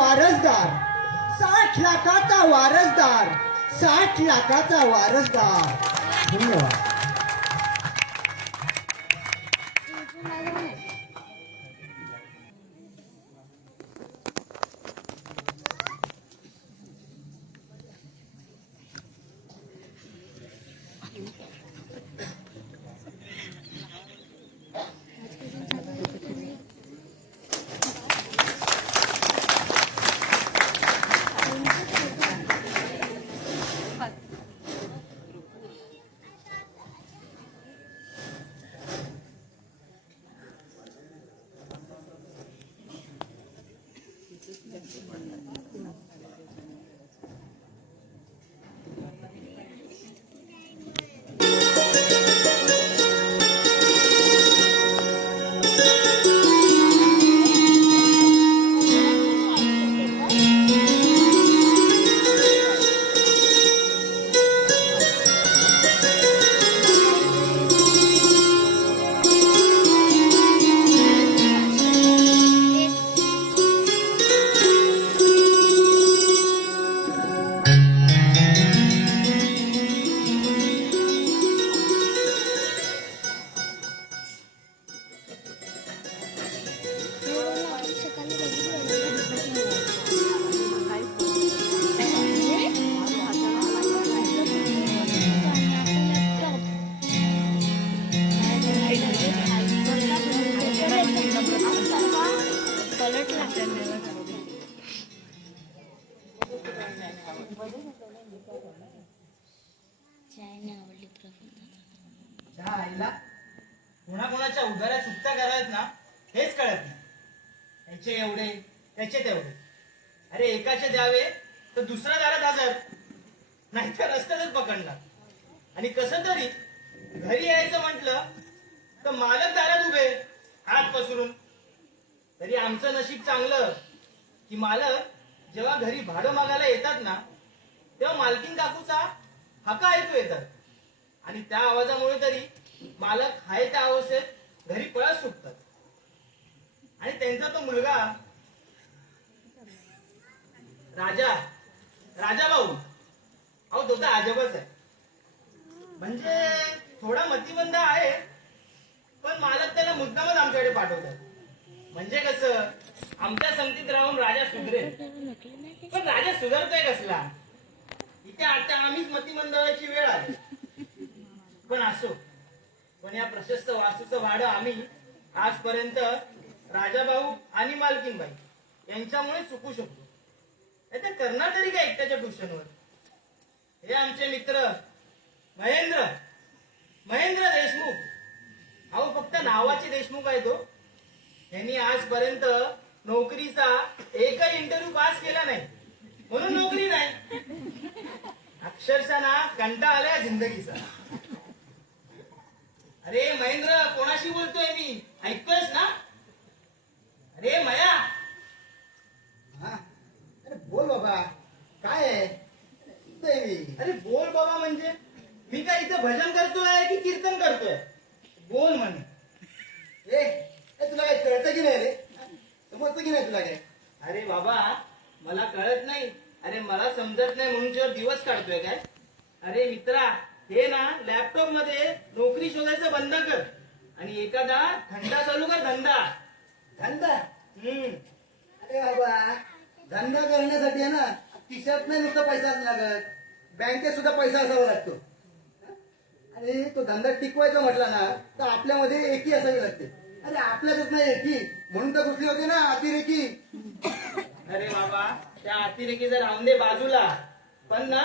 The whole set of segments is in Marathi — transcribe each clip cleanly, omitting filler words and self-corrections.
वारसदार, 60 लाखाचा वारसदार, 60 लाखाचा वारसदार. धन्यवाद. कोणाकोणाच्या उदाऱ्या सुट्ट्या करायत ना हेच कळत नाही. त्याचे एवढे त्याचे तेवढे. अरे एकाचे द्यावे तर दुसरा दारात हजर, नाहीतर रस्त्यातच पकडणार. आणि कसं तरी घरी यायचं म्हटलं तर मालक दारात उभे हात पसरून. तरी आमचं नशीब चांगलं की मालक जेव्हा घरी भाडं मागायला येतात ना तेव्हा मालकीन काकूचा हाका ऐकू येतात. आणि त्या आवाजामुळे तरी मालक हाय त्या अवस्थेत घरी पळत सुटतात. आणि त्यांचा तो मुलगा राजा राजा भाऊ, अहो तो तर अजबच आहे. म्हणजे थोडा मतिमंद आहे पण मालक त्याला मुद्दामच आमच्याकडे पाठवतात. म्हणजे कसं आमच्या संगतीत राहून राजा सुधरेल, पण राजा सुधारतोय कसला? इथे आता आम्हीच मतिमंदाची वेळ आली. पण असो, पण या प्रशस्त वास्तूचं भाडं आम्ही आजपर्यंत राजाभाऊ आणि मालकीनबाई यांच्यामुळे चुकू शकतो. आता करणार तरी काय एकट्याच्या ट्युशनवर? हे आमचे मित्र महेंद्र महेंद्र देशमुख, अहो फक्त नावाचे देशमुख आहे तो. यांनी आजपर्यंत नोकरीचा एकही इंटरव्ह्यू पास केला नाही, म्हणून नोकरी नाही. अक्षरशः ना कंटाळा आलाय जिंदगीचा. अरे महेंद्र, कोणाशी बोलतोय मी? ऐकतोयस ना? अरे मया. हा, अरे बोल बाबा, काय आहे? अरे बोल बाबा म्हणजे मी काय इथं भजन करतोय की कीर्तन करतोय? बोल म्हणे. तुला काय कळतं की नाही रे? समजतं की नाही तुला काय? अरे बाबा मला कळत नाही. अरे मला समजत नाही म्हणून तुझ्यावर दिवस काढतोय काय? अरे मित्रा, हे ना लॅपटॉप मध्ये नोकरी शोधायचं बंद कर आणि एखादा धंदा चालू कर. धंदा धंदा? अरे बाबा, धंदा करण्यासाठी आहे ना खिशात नाही नुसता पैसाच लागत, बँकेत सुद्धा पैसा असावा लागतो. आणि तो धंदा टिकवायचा म्हटला ना तर आपल्यामध्ये एकी असावी लागते. अरे आपल्यातच नाही एकी, म्हणून तर घुसली होती ना अतिरेकी. अरे बाबा, त्या अतिरेकी जर राहून दे बाजूला, पण ना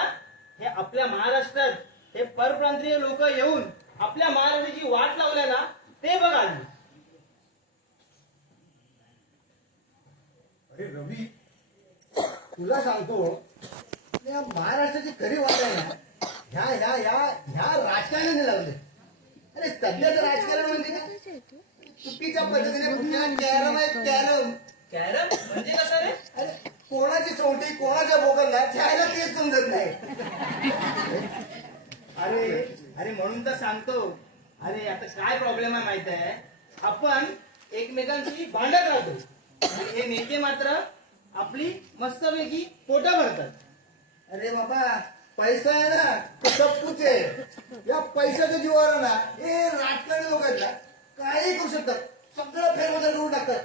हे आपल्या महाराष्ट्रात हे परप्रांतीय लोक येऊन आपल्या महाराष्ट्राची वाट लावल्या ना ते बघ आधी. अरे रवी, तुला सांगतो या महाराष्ट्राची खरी वाट आहे ना ह्या ह्या ह्या ह्या राजकारणाने लावले. अरे सध्याचं राजकारण म्हणजे काय? चुकीच्या पद्धतीने कुठल्या कॅरम आहे कॅरम. कॅरम म्हणजे कसं रे? अरे कोणाची चौटी कोणाच्या बोकरला त्याला तेच समजत नाही. अरे अरे म्हणून तर सांगतो. अरे आता काय प्रॉब्लेम आहे माहित आहे? आपण एकमेकांशी भांडत राहतो आणि हे नेते मात्र आपली मस्तपैकी पोटं भरतात. अरे बाबा पैसा आहे ना तो सब कुछ आहे. या पैशाच्या जीवावर ना हे राजकारणी लोक आहेत ना काही करू शकतात. सगळं फेरबदल करून टाकतात.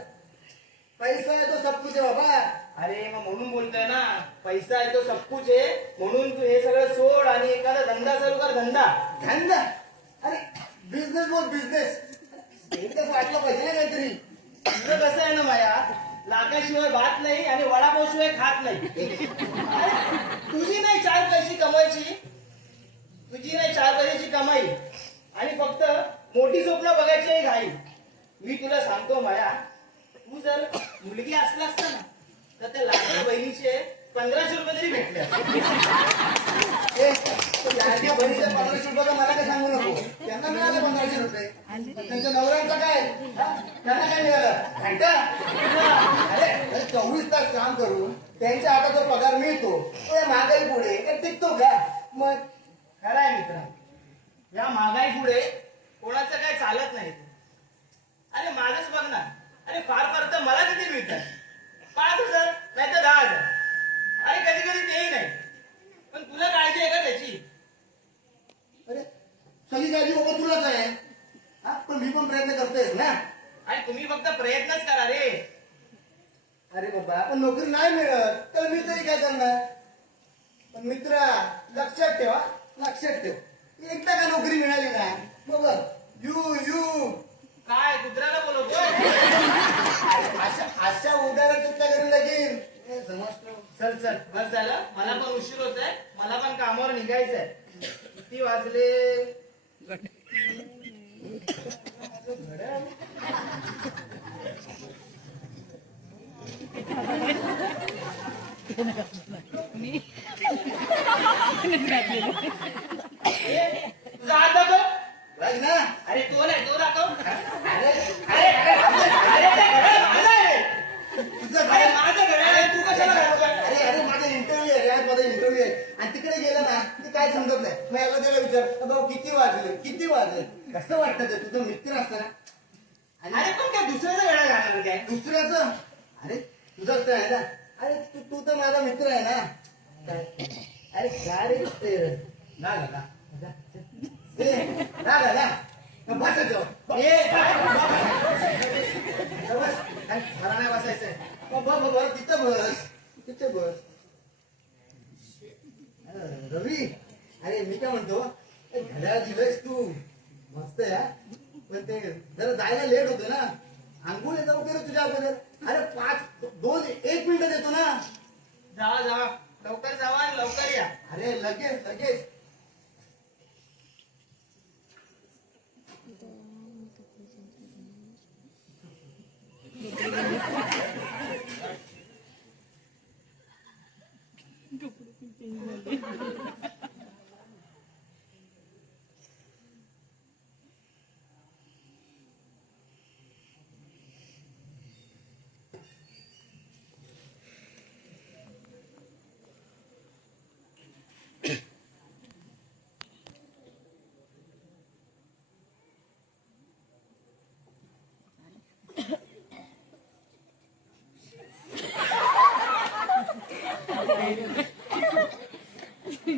पैसा आहे तो सब कुछ आहे बाबा. अरे मग म्हणून बोलतोय ना, पैसा आहे तो सब कुछ आहे, म्हणून तू हे सगळं सोड आणि एखादा धंदा चालू कर. धंदा धंदा अरे बिझनेस बोल बिझनेस. वाटलं पाहिजे ना काहीतरी. तुझं कसं आहे ना माया, लाखाशिवाय भात नाही आणि वडापावशिवाय खात नाही. अरे, तुझी नाही 4 पैसे कमायची, तुझी नाही 4 पैशाची कमाई आणि फक्त मोठी स्वप्न बघायची आहे घाई. मी तुला सांगतो माया, तू जर मुलगी असला असता ना तर त्या लाडक्या बहिणीचे 1500 रुपये तरी भेटले असते. ए, तो लाडक्या बहिणीचे 1500 रुपये मला काय सांगू नको. त्यांना मिळाले 1500 रुपये. पण त्यांच्या नवऱ्यांचं काय हा? त्यांना काय मिळालं घंटा. अरे 24 तास काम करून त्यांच्या हातात जो पगार मिळतो तो या महागाई पुढे काय टिकतो का. मग खरं आहे मित्र, या महागाई पुढे कोणाचं काय चालत नाही. अरे माझंच बघ ना, अरे फार फार तर मला किती मिळतात, 5,000 नाही तर 10,000. अरे कधी कधी तेही नाही. पण तुला काळजी आहे का त्याची? अरे सगळी काळजी बाबा तुलाच आहे. हा पण मी पण प्रयत्न करतोयस ना. आणि तुम्ही फक्त प्रयत्नच करा रे. अरे बाबा पण नोकरी नाही मिळत तर मी तरी काय करणार. पण मित्रा लक्षात ठेवा, लक्षात ठेव. एकदा का नोकरी मिळाली ना मग बघ यू यू काय कुत्र्याला बोलवतोय? अशा उदाहरण चुकता करून लागेल. चल चल बस झालं, मला पण उशीर होत आहे, मला पण कामावर निघायचंय. किती वाजले? घड्याळ. तुझा हात दाखव. बघ ना. अरे तो नाही, तो दाखव. अरे अरे अरे अरे ते घड्याळ माझं आहे. तुझं अरे माझं घड्याळ आहे, तू कशाला घालतोय? अरे अरे माझा इंटरव्ह्यू आहे आज माझा इंटरव्ह्यू आहे. आणि तिकडे गेलं ना ते काय समजत नाही. मग याला त्याला विचार भाऊ किती वाजले किती वाजले. कसं वाटतं ते तुझं मित्र असतं ना. अरे पण काय दुसऱ्याचं घड्याळ घालणार काय? दुसऱ्याचं अरे तुझंच तर आहे ना. अरे तू तू तर माझा मित्र आहे ना. काय अरे काय रे ते ना घाला ना घाला बस ए, काय? बस मला नाही बसायचंय. बस तिथं बस तिथे बस. रवी अरे मी काय म्हणतो घड्याळ दिलंयस तू मस्त या. पण ते जरा जायला लेट होतं ना. अंघोळ येतं वगैरे तुझ्या अगोदर. अरे 1 मिनिटं देतो ना. जावा जावा, लवकर जावा आणि लवकर या. अरे लगेच लगेच.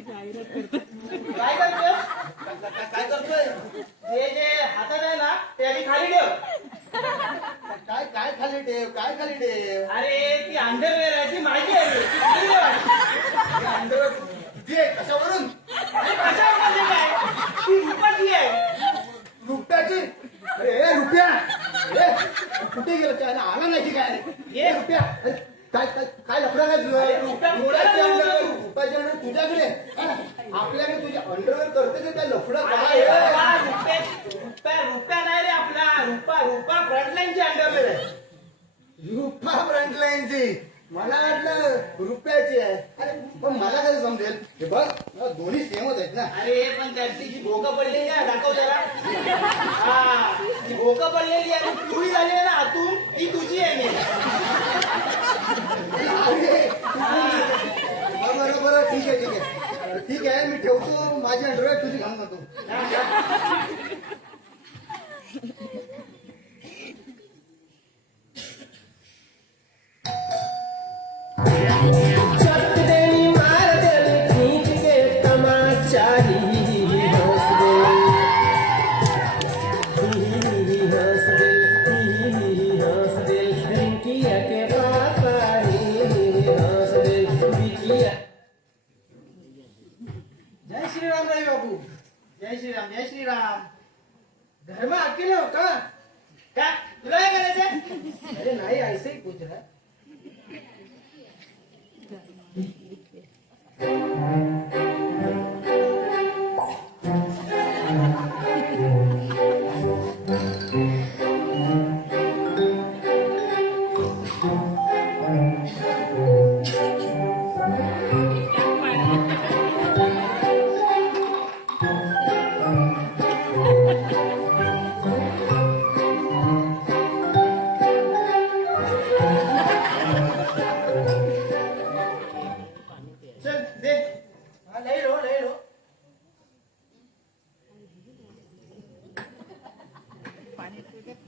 काय करतोय? काय करतोय. ते जे हातात आहे ना ते आधी खाली ठेव. काय काय खाली ठेव काय खाली ठेव. अरे ती अंडरवेअर आहे, ती माझी आहे. ती खाली ठेव आधी. अंडर तुझी आहे कशावरून. अरे कशावर म्हणजे काय? ती रुपाची आहे. रुपयाची. अरे रुपया ए, कुठे गेलं काय आला नाही की काय. ये. रुपया अरे, काय काय काय लफडा काय तुझं. अरे, रुपया रुपयाचे कुठे अंडरवेअर, तू? रुपयाचे अंडरवेअर तुझ्याकडे हा? आपल्याकडे तुझे अंडरवेअर करते ते काय लफडा काय अरे आहे? बाबा, रुपया नाही रे आपला. रुपा फ्रंटलाईनची अंडरवेअर आहे. रुपा फ्रंटलाईनची. मला वाटलं रुपयाची आहे. अरे पण मला कसं समजेल. हे बघ दोन्ही सेमच आहेत ना. अरे पण त्याची जी भोकं पडलेली आहे दाखव जरा. हा जी भोकं पडलेली आहे पिवळी झाली आहे ना आतून, ती तुझी आहे. मी अरे, बरं बरं ठीक आहे ठीक आहे ठीक आहे. मी ठेवतो माझी अंडरवेअर तुझी घालून जातो.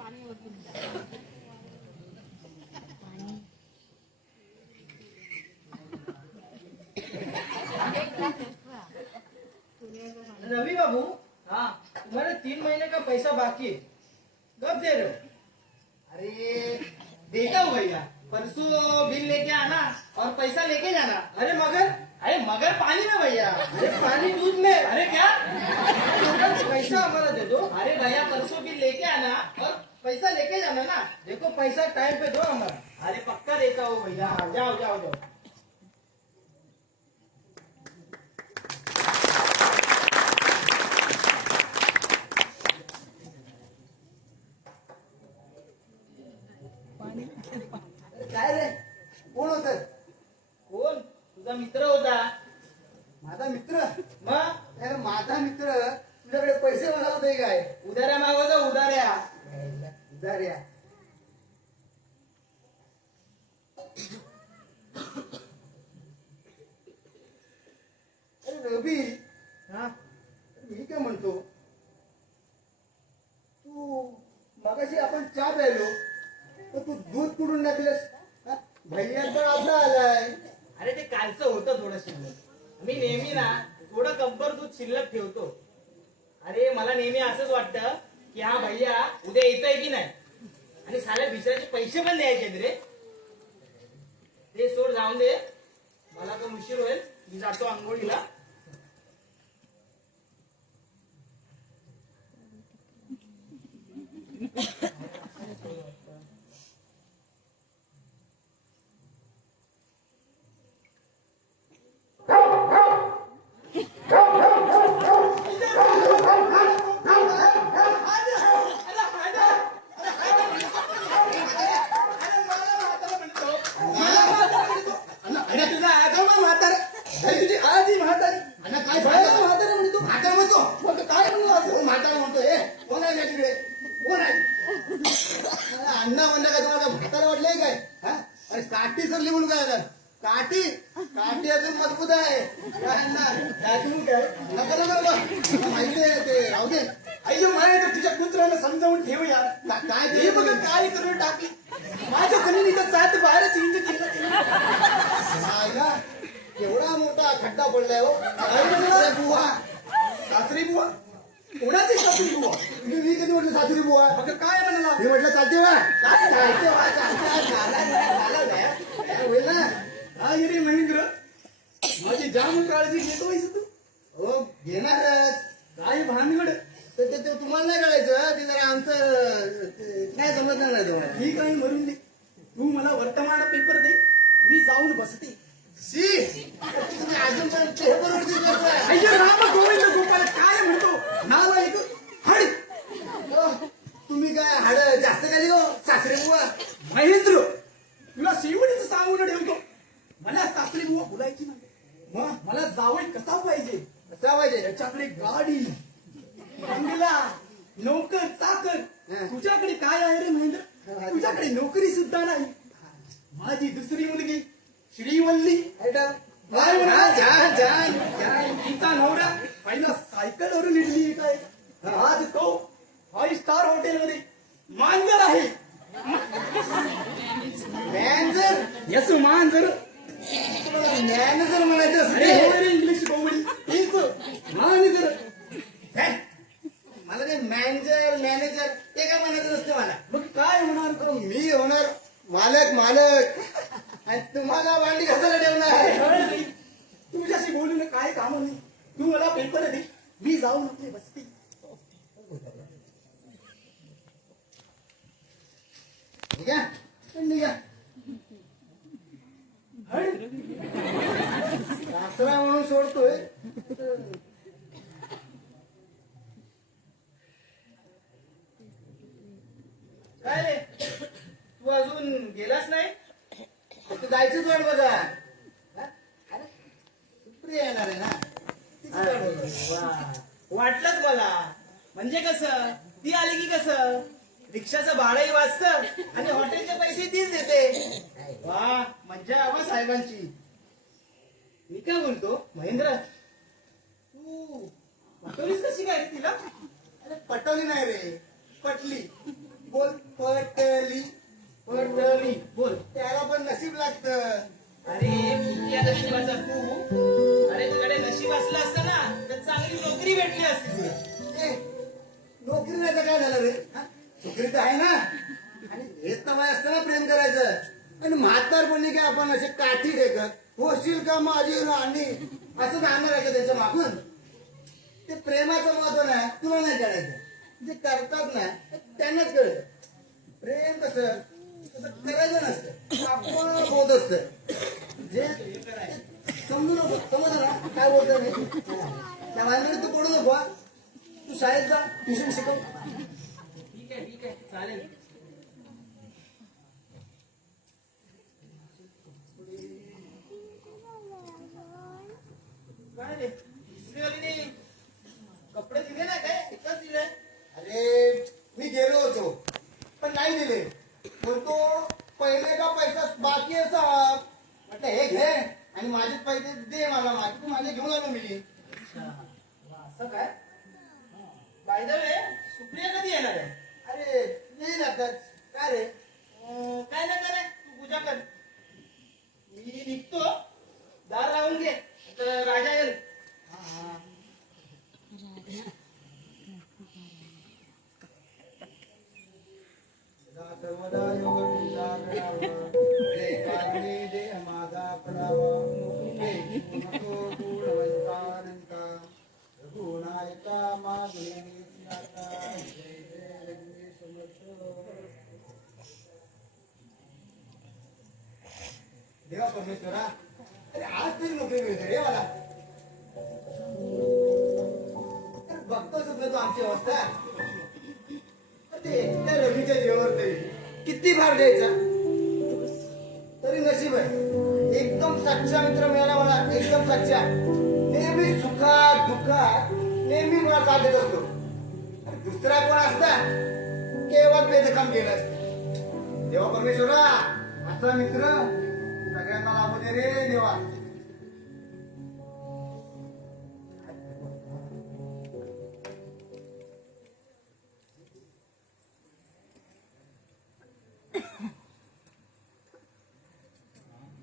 रवि बाबू, हाँ तुम्हारे 3 महीने का पैसा बाकी है, कब दे रहे हो? अरे देता हूँ भैया, परसों बिल लेके आना और पैसा लेके जाना। अरे मगर पानी में भैया। अरे पानी दूध में। अरे क्या पैसा हमारा दे दो। अरे भैया परसों बिल लेके आना और पैसा लेके जाना ना। देखो पैसा टाइम पे दो हमारा। अरे पक्का देता हूँ भैया, जाओ जाओ जाओ। काय रे, कोण होत? कोण? तुझा मित्र होता. माझा मित्र? मग अरे माझा मित्र तुझ्याकडे पैसे मागत होते काय? उधाऱ्या मागवतो, उधाऱ्या. उधार्या. अरे रवी, हा मी काय म्हणतो, तू मगाशी आपण चहा प्यायलो तर तू दूध कुठून टाकलंस? हा? भैया तर आपला आलाय. अरे ते कालचं होतं थोडं शिल्लक. मी नेहमी ना थोडं कंबर दूध शिल्लक ठेवतो. अरे मला नेहमी असंच वाटतं की हा भैया उद्या येतोय की नाही, आणि साल्या भिशाचे पैसे पण द्यायचे रे. ते सोड, जाऊन दे. मला तर उशीर होईल, मी जातो आंघोळीला. तुझा आगाऊ म्हातारा, तुझी आजी म्हातारी. काय म्हातारा म्हणतो? म्हातारा म्हणतो. मग काय म्हणतो असं? म्हातारा म्हणतो. हे कोण आहे ना तिकडे? कोण आहे? अण्णा म्हणलं काय तुम्हाला म्हातारा वाटलंय काय? हा? अरे काठी सरली म्हणून काय झालं? काठी काठी अजून मजबूत आहे. काय अण्णा? दाखवू काय? नका नका नका. माहिती आहे ते, राहू दे. अय्यो माया तुझ्या कुत्र्याला समजावून ठेव यार. काय हे ते बघा काय करून टाकली माझ्या जमिनीचा सात बाहेरच इंज केला. आईला केवढा मोठा खड्डा पडलाय हो. अरे बुवा, सासरी बुवा कोणाची सासरी बुवा? मी कधी म्हटलं सासरी बुवा? मग काय म्हणला? मी म्हटलं चालते वा, चालते वा, होईल ना. हा रे महेंद्र, माझी जाम काळजी घेतोयस तू. हो घेणारच. काय भानगड. तर ते तुम्हाला नाही कळायचं, ते जरा आमचं काय समजणार नाही तुम्हाला. ठीक आहे मरून दे. तू मला वर्तमान पेपर दे, मी जाऊन बसते. शी तुम्ही अजून पण ते बरोबर दिसत नाही. अय्यो राम गोविंद गोपाल काय म्हणतो नाला एक हड. हो, तुम्ही काय हाड जास्त खाली हो सासरे बुवा? महेंद्र, तुला शेवटीच सांगून ठेवतो, मला सासरी बुवा बोलायची नाही. मग मला जावई कसा पाहिजे? कसा पाहिजे? त्याच्याकडे गाडी, बंगला, नोकर चाकर. हं. तुझ्याकडे काय आहे रे महेंद्र? तुझ्याकडे नोकरी सुद्धा नाही. माझी दुसरी मुलगी श्रीवल्ली ऐका. काय म्हणा? छान छान छान. तिचा नवरा पहिला सायकलवरून इडली येत आहे. आज तो 5 स्टार हॉटेलमध्ये मांजर आहे. मॅनेजर यस मांजर. मॅनेजर म्हणायचं अरे असते. हो रे इंग्लिश कॉमेडी. तीच मांजर. हे, मला ते मॅनेजर ते काय म्हणायचं नसतं मला. मग काय होणार तर मी होणार मालक आणि तुम्हाला भांडी घासायला ठेवणार. तुझ्याशी बोलून काय काम नाही. तू मला पेपर दे, मी जाऊन आपले बसते. ठीक आहे निघा. हड. सासरा म्हणून सोडतोय. काय रे, तू अजून गेलास नाही? तू जायचंच वाट बघा. हा? अरे, सुप्रिया येणार आहे ना, तिची वाट बघा. वा, वाटलंच मला. म्हणजे कसं, ती आली की कसं रिक्षाचं भाडंही वाचतं आणि हॉटेलचे पैसे तीच देते. वा, मज्जा हवा साहेबांची. मी काय बोलतो महेंद्र, तू पटवलीस कशी काय रे तिला? अरे पटवली नाही रे, पटली. बोल पटली. पटली बोल. त्याला पण नशीब लागतं. अरे मी आता नशिबाचा तू. अरे तुझ्याकडे नशीब असलं असतं ना तर चांगली नोकरी भेटली असती तुला. ए, नोकरी नाही तर काय झालं रे? हा? नोकरी तर आहे ना. आणि हेच तर वय असतं ना प्रेम करायचं. आणि म्हातारपणी काय आपण असे काठी टेकत होशील का माझी राणी असं जाणार आहे का त्याच्या मागून? ते प्रेमाचं महत्व नाही तुला नाही कळायचं. जे करतात ना त्यांनाच कळत. प्रेम कसं करायचं नसतं, आपण बोध असतं. जे समजू नको, समजलं ना काय बोलतो मी? त्या भानगडीत तू पडू नको. तू शाळेत जा, ट्युशन शिकव. ठीक आहे चालेल. काय रे दुसरीवालीने कपडे दिले ना काय एकच दिले. अरे मी गेलो होतो पण नाही दिले. बोलतो पहिले का पैसा बाकी आहे साहेब. म्हटलं हे घे आणि माझे पैसे दे मला. माझे तू माझे घेऊन आलो मी. असं काय? बाय द वे सुप्रिया कधी येणार आहे? अरे येईल आता. काय रे? काय नाही करे तू पूजा कर. मी निघतो. दार लावून घे तर राजा येईल. सर्वदा योग तुझा घडावा. रे देह माझा पडावा. नको गुणवंतानंता. रघुनायका मागे आता. जय जय रघुवीर समर्थ. देवा परमेश्वरा, अरे आज तरी नोकरी मिळते रे मला. बघतोच ना तू आमची अवस्था. ते त्या रवीच्या जीवावर तरी किती भार द्यायचा तरी नशीब आहे. एकदम सच्चा मित्र मिळाला मला. एकदम सच्चा. नेहमी सुखात दुःखात नेहमी मला साथ देत असतो. आणि दुसरा कोण असता केव्हा बेदखम केलं असतं. देवा परमेश्वरा असा मित्र सगळ्यांना लाभू दे रे देवा.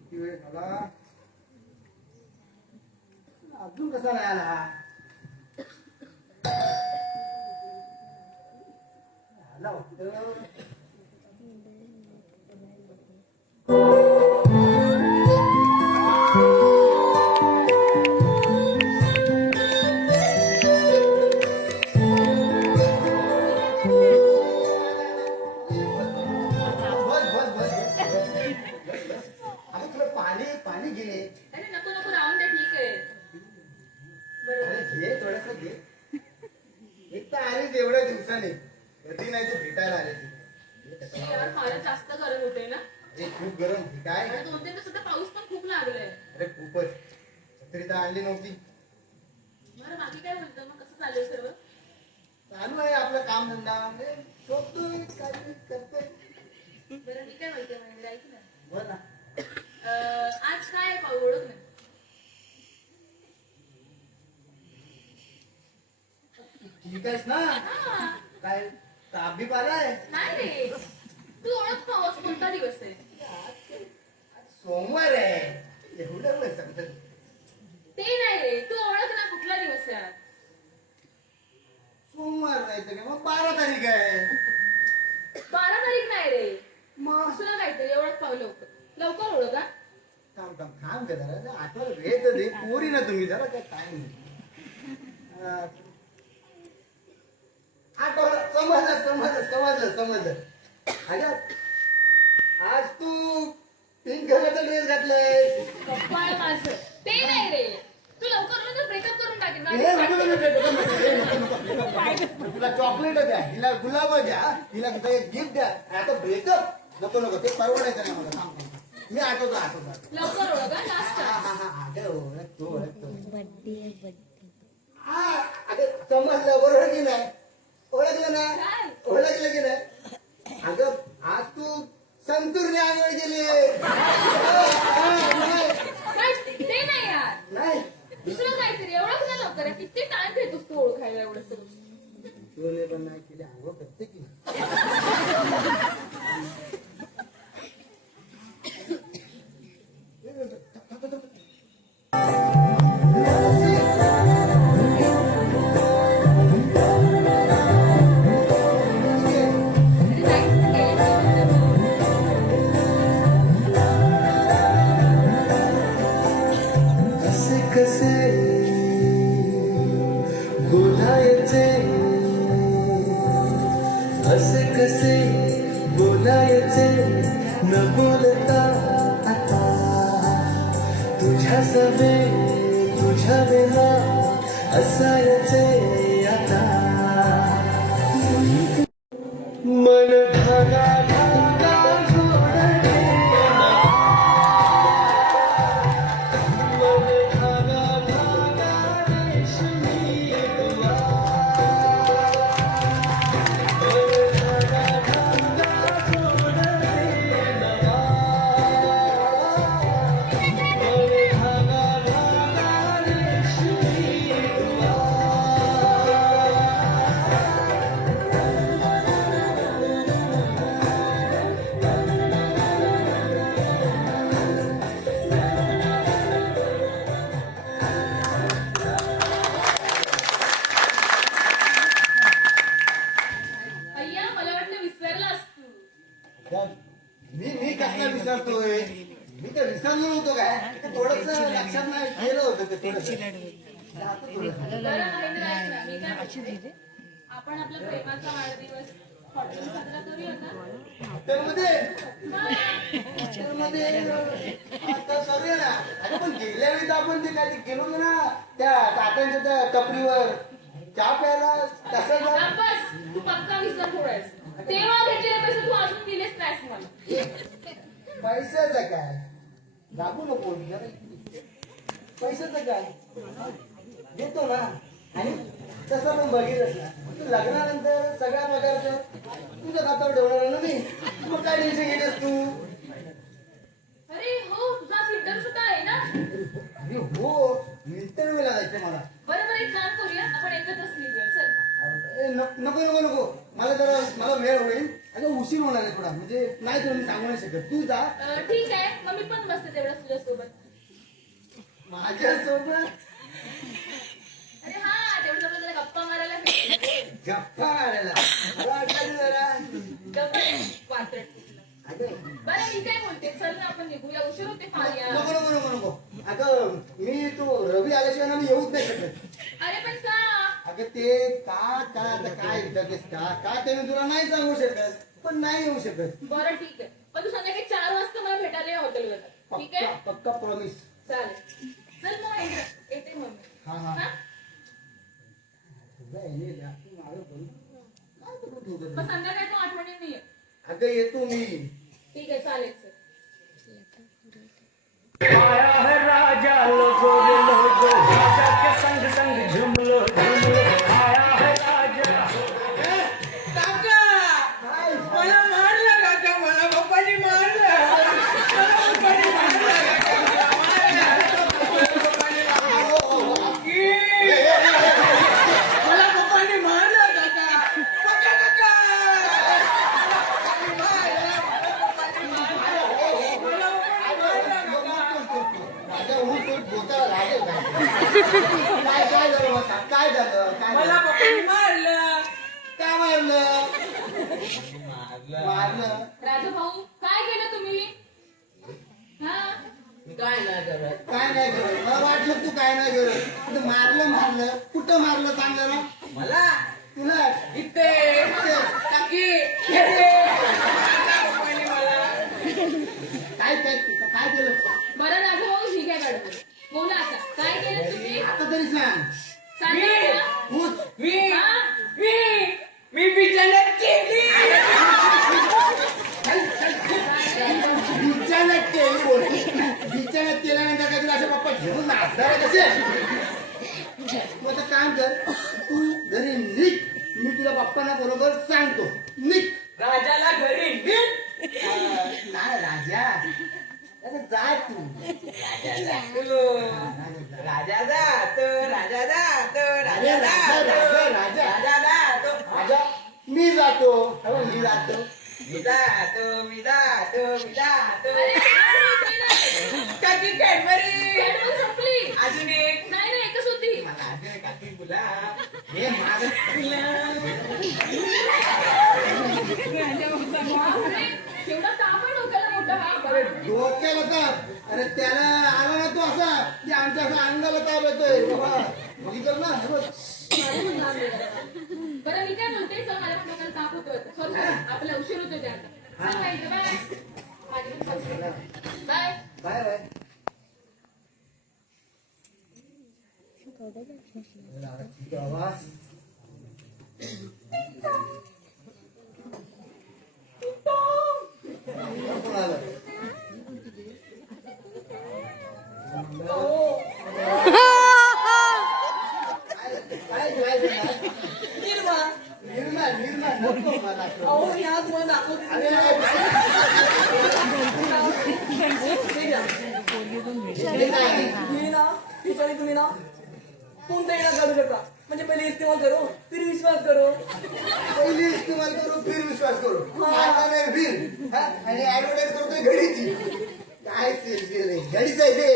किती वेळ झाला अजून कसा नाही आला? आला वाटतं. बस बस बस अरे तुला पाणी पाणी घे. अरे नको नको राहून द्या ठीक आहे. बरोबर. अरे घे थोडंसं घे. एक तर आलीच एवढ्या दिवसाने. कधी नाही तू भेटायला आले ती. यार फारच जास्त गरम होते ना. अरे खूप गरम काय. आणि 2-3 दिवस सुद्धा पाऊस पण खूप लागलाय. अरे खूपच. छत्री तर आणली नव्हती. बरं बाकी काय म्हणतं मग कसं चाललंय सर्व? चालू आहे आपलं काम धंदा. म्हणजे शोधतोय काहीतरी करतोय. बरं मी काय म्हणते म्हणजे ऐक ना. बोल ना. आज काय आहे पाहू ओळख नाही. ठीक आहेस ना? हा. काय ताप बी आलाय? नाही रे तू ओळख पाहूस कोणता दिवस आहे? आज सोमवार आहे. एवढं वेळ समजत. ते नाही रे तू ओळख ना कुठला दिवस आहे आज? सोमवार नाही तर काय मग 12 तारीख आहे. 12 तारीख नाही रे. मग दुसरं काहीतरी ओळख पाहू लवकर. लवकर ओळख हा. थांब का जरा आठवलं वेळ तर दे. पोरी ना तुम्ही जरा काय टाइम. आठवलं. समजलं. अगं आज तू पिंक कलरचा ड्रेस घातलाय. पप्पा आहे माझं. ते नाही रे तू लवकर नंतर ब्रेकअप करून टाकेन. तुला चॉकलेट द्या, हिला गुलाब द्या, हिला गिफ्ट द्या. आता ब्रेकअप नको ते परवडायचं नाही मला. थांब. मी आठवतो. लवकर ओळख हा लास्ट. ओळखतो. अगं समजलं बरोबर की नाही? ओळखलं ना? काय? ओळखलं की नाही? अगं आज तू संतूरने आंघोळ गेली. काय ते नाही यार. नाही दुसरं काहीतरी ओळख ना लवकर. किती टाइम घेतोस तू ओळखायला एवढं सगळं? तुने पण नाही केली आंघोळ करते की अरे जायचं गेलं. कसे कसे बोलायचे असे कसे बोलायचे न बोलता आता तुझ्या सवे तुझ्या बिना असायचे आता मन धागा धागा जोडले मन धागा धागा रेशमी दुआ मन धागा धागा जोडले नवा मन धागा धागा रेशमी दुआ अय्या मला वाटलं विसरलास तू. मी कसला विसरतोय मी तर विसरलो नव्हतो काय थोडस लक्षात नाही गेलं होतं ते थोडंसं. जातं थोडंसं. बरं महेंद्र ऐक ना, मी काय म्हणते, आपण आपला प्रेमाचा वाढदिवस हॉटेल साजरा करूया का? हॉटेलमध्ये हॉटेलमध्ये आता सगळे ना अरे पण गेल्या वेळी तर आपण ते काय ते गेलो होतो ना त्या तात्यांच्या त्या टपरीवर चहा प्यायला तसं हा, बस तू पक्का विसर थोडास. तेव्हा घेतलेले पैसे तू अजून दिलेच नाहीस मला. पैशाचं काय दाबू नको जरा. पैशाचं काय देतो ना आणि तसं पण बघितलंच ना तू लग्नानंतर सगळ्या प्रकारचं तुझ्या खात्यावर ठेवणार ना मी मग काय टेन्शन घेतेस तू अरे हो, तुझा आज इंटरव्ह्यू सुद्धा आहे ना. अरे हो इंटरव्ह्यूला जायचं मला बरं बरं, एक काम करूया, आपण एकत्रच निघूया. चल. नको नको नको मला वेळ होईल अगं उशीर होणार आहे थोडा म्हणजे नाही तुला मी सांगू नाही शकत तू जा ठीक आहे, मग मी पण बसते तेवढं तुझ्यासोबत. माझ्यासोबत अरे हा, तेवढं जरा जरा गप्पा मारायला भेटेल. गप्पा मारायला मला वाटलं जरा गप्पा वात्रट कुठलं. अगं बरं मी काय बोलते, चल ना आपण निघूया, उशीर होते फार यार. नको नको नको नको अगं मी तू रवी आल्याशिवाय ना मी येऊच नाही शकत अरे पण का? अगं ते का आता काय विचारतेस का ते मी तुला नाही सांगू शकत पण नाही येऊ शकत बरं ठीक आहे, पण तू संध्याकाळी 4 वाजता मला भेटायला या हॉटेलवर. ठीक आहे, पक्का पक्का प्रॉमिस चालेल. चल मग येते मग. हा हा हा? तुला येणे द्या. तू माझं बोल. काय करू ठेवतं मग ते? संध्याकाळी तू आठवणीने ये. अगं येतो मी ठीक आहे, चालेल सर. आया है राजा लोगो रे लोगो राजा के संग संग झूमलो झूमलो आया है राजा काका मला मारलं काका मला पप्पानी मारलं मला पप्पानी मारलं काका मला पप्पानी मारलं काका पक्का काका राजा होऊन तो बोचायला लागेल काय काय झालं बसा? काय झालं काय मला झालं? पप्पानी मारलं काय मारलं मारलं राजा भाऊ, काय केलं तुम्ही? हा? काय नाही करत काय नाही करत मला वाटलं तू काय नाही करत तू मारलं कुठं मारलं सांग ना मला तुला इथे काकी इथे. पप्पानी मला काय काय काय केलं बरं राजा भाऊ, ही काय काढतो? बोला आता, काय केलं तुम्ही? आता तरी सांग सांगा ना. तूच मी हा? मी बिचाऱ्यात केली बिचाण्यात केली बोल बिचाण्यात केल्यानंतर काय तुला असे पप्पा घेऊन नाचणार कसे तू आता काम कर तू घरी निघ मी तुला पप्पांना बरोबर सांगतो निघ राजाला घरी नीट नाही राजा अरे जा तू राजा जातो राजा जातो अरे राजा राजा जातो राजा राजा राजा जातो मी जातो मी जातो. अरे, काकी कॅडबरी कॅडबरी संपली. अजून एक नाही नाही, एकच होती. काकी गुलाब हे माझं बापरे, केवढा ताप आहे डोक्याला मोठा हा. डोक्याला ताप. अरे त्याला आला ना तो असा की आमच्या असं अंगाला ताप येतोय बाबा. बघितलं ना हे बघ. बरं मी काय म्हणते, चल मला पण डोक्याला ताप होतोय. चल, आपल्याला उशीर होतोय त्या आता. चल, बाई, बाय. माझी पण संपली. बाय. Bye bye. बाबा. कोण आलं? काय बोलणार? निर्मा नको मला. अरे हे काय? तुम्ही ना कोणता येणार करू शकता म्हणजे पहिले इस्तेमाल करो फिर विश्वास करो. पहिली इस्तेमाल करू फिर विश्वास करू. आता नाही फिर. हा? आणि ऍडव्हर्टाईज करतोय घडीची. काय घडीच आहे ते.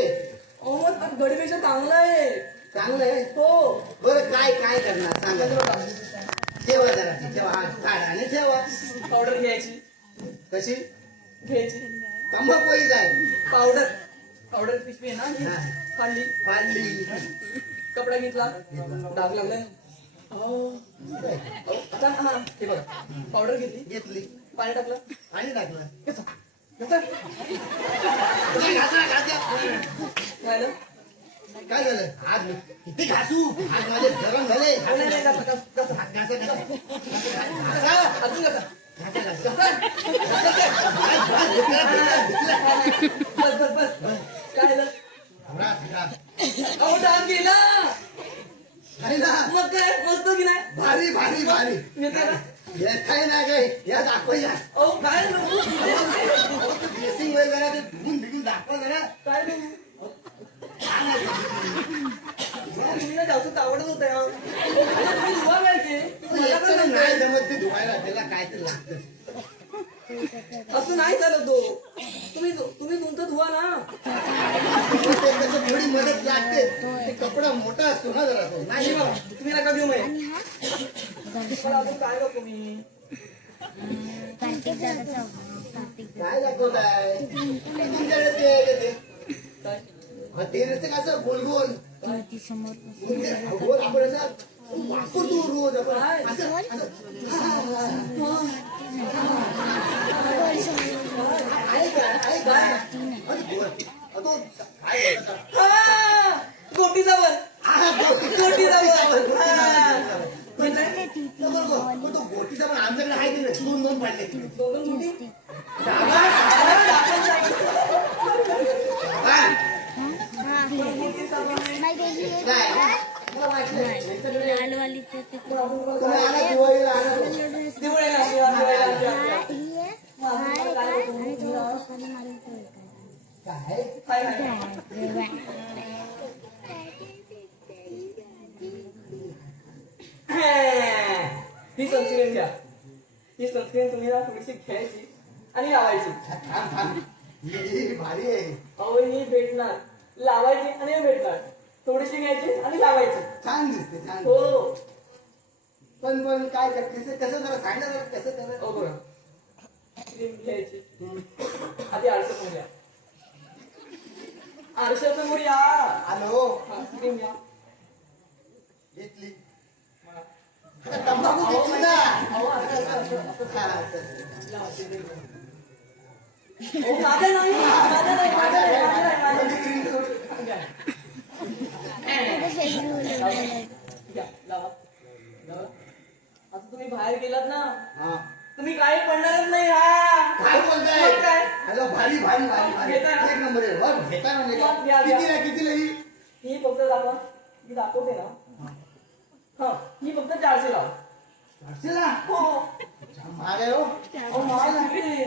अहो मग गडीपेक्षा चांगलं आहे. चांगलं आहे. हो बरं काय काय करणार सांगा जरा. ठेवा जरा ठेवा आणि ठेवा. पावडर घ्यायची कशी घ्यायची तंबाखू जाय. पावडर पावडर पिशवी आहे ना हा. खाल्ली फाडली. कपडा घेतला डाग लागलाय. आता हा हे बघा पावडर घेतली घेतली पाणी टाकलं आणि टाकलं. घेतलं. घेतलं. राहिलं. काय झालं आज किती घासू आज माझे गरम झाले. नाही, नाही, घासा, घासा, घासा. घासा अजून घासा. बस बस बस काय झालं अहो डाग गेला मग काय मस्त की नाही भारी भारी भारी येते ना काय ना काय या दाखवूया. अहो काय नको ड्रेसिंग वगैरे ते धुवून बिगून दाखवा जरा. काय नको तुम्ही ना जास्त आवडत होत एकटं नाही जमत ते धुवायला त्याला काय ते लागतं. असं नाही चालत तो तुम्ही तुमचं धुवा ना ते कसं थोडी मदत लागते. ते कपडा मोठा असतो ना जरा तो. नाही बा तुम्ही नका घेऊ माहिती अजून काय बघ तुम्ही काय दाखवताय तुमच्याकडे ते आहे का काय ते ते नसते का असं गोल गोल गोल आपण असं वापरतो रोज आपण असं आहे काय गोटी जावर गोटी जावर तो गोटीचा पण आमच्याकडे आहे की नाही? दोन दोन पडले. ही सनस्क्रीन घ्या ही सनस्क्रीन तुम्ही ना थोडीशी घ्यायची आणि लावायची भारी आहे. अहो ही भेटणार लावायची आणि भेटणार थोडीशी घ्यायची आणि लावायची छान दिसते छान. हो पण काय करते कसं जरा सांगा जरा कसं हो करायचं. बघा क्रीम घ्यायची आधी आरशासमोर या आरशासमोर या आलो हा क्रीम घ्या घेतली. तंबाखू घेतली ना. माझं नाही माझं नाही माझं नाही माझं नाही घ्या, लावा. लावा. आता तुम्ही बाहेर गेलात ना हा. तुम्ही काही पडणारच नाही हा काय बोलताय मग काय? हॅलो भारी भारी भारी भारी घेता ना? एक नंबर आहे. बघ घेता म्हणजे घ्या, घ्या, घ्या. कितीला कितीला ही ही फक्त दाखवा मी दाखवते ना हा ही फक्त 400 लावा चारशेला? हो महाग आहे हो. अहो, महाग आहे.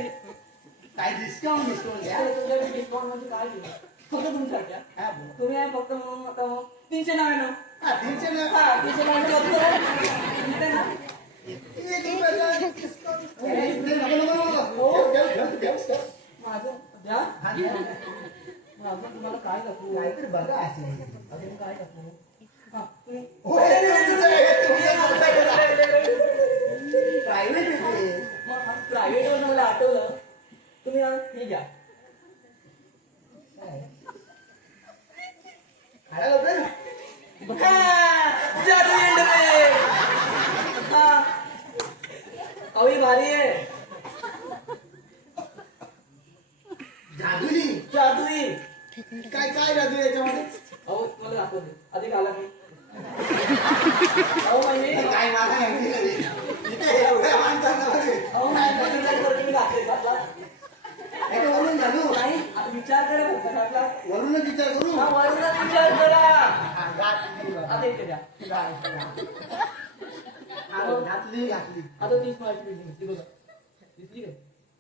काय डिस्काउंट द्या. अरे, तुमच्याकडे डिस्काउंट म्हणजे काय दिलं फक्त तुमच्यासारख्या हा, बोल. तुम्ही आहे फक्त म्हणून आता मग 399 हा, 300 ना. हा 399 फक्त इथे ना एक रुपयाचा discount. नको. ठेव. माझं द्या हा, द्या. माझं तुम्हाला काय दाखवू काहीतरी बघा असेल. अजून काय दाखवू हा, तुम्ही होय, प्रायव्हेट आहे ते. प्रायव्हेट वर मला आठवलं तुम्ही हे घ्या खायला होतं ना? जादू एंडरवेअर. हा अहो ही भारी आहे जादुई जादुई काय काय जादू आहे याच्यामध्ये अहो मला दाखवते आधी घाला मी अहो म्हणजे काय मला माहिती नाही. इथे एवढ्या माणसांना बघ. अहो नाही मी घातले घातला हे तर वरून जादू नाही आता विचार करा फक्त घातला वरूनच विचार करू हा वरूनच विचार करा हा, घातली. आता इथे द्या हा, घातली आता 30 मार्च बिल्डिंग ती बघा दिसली काय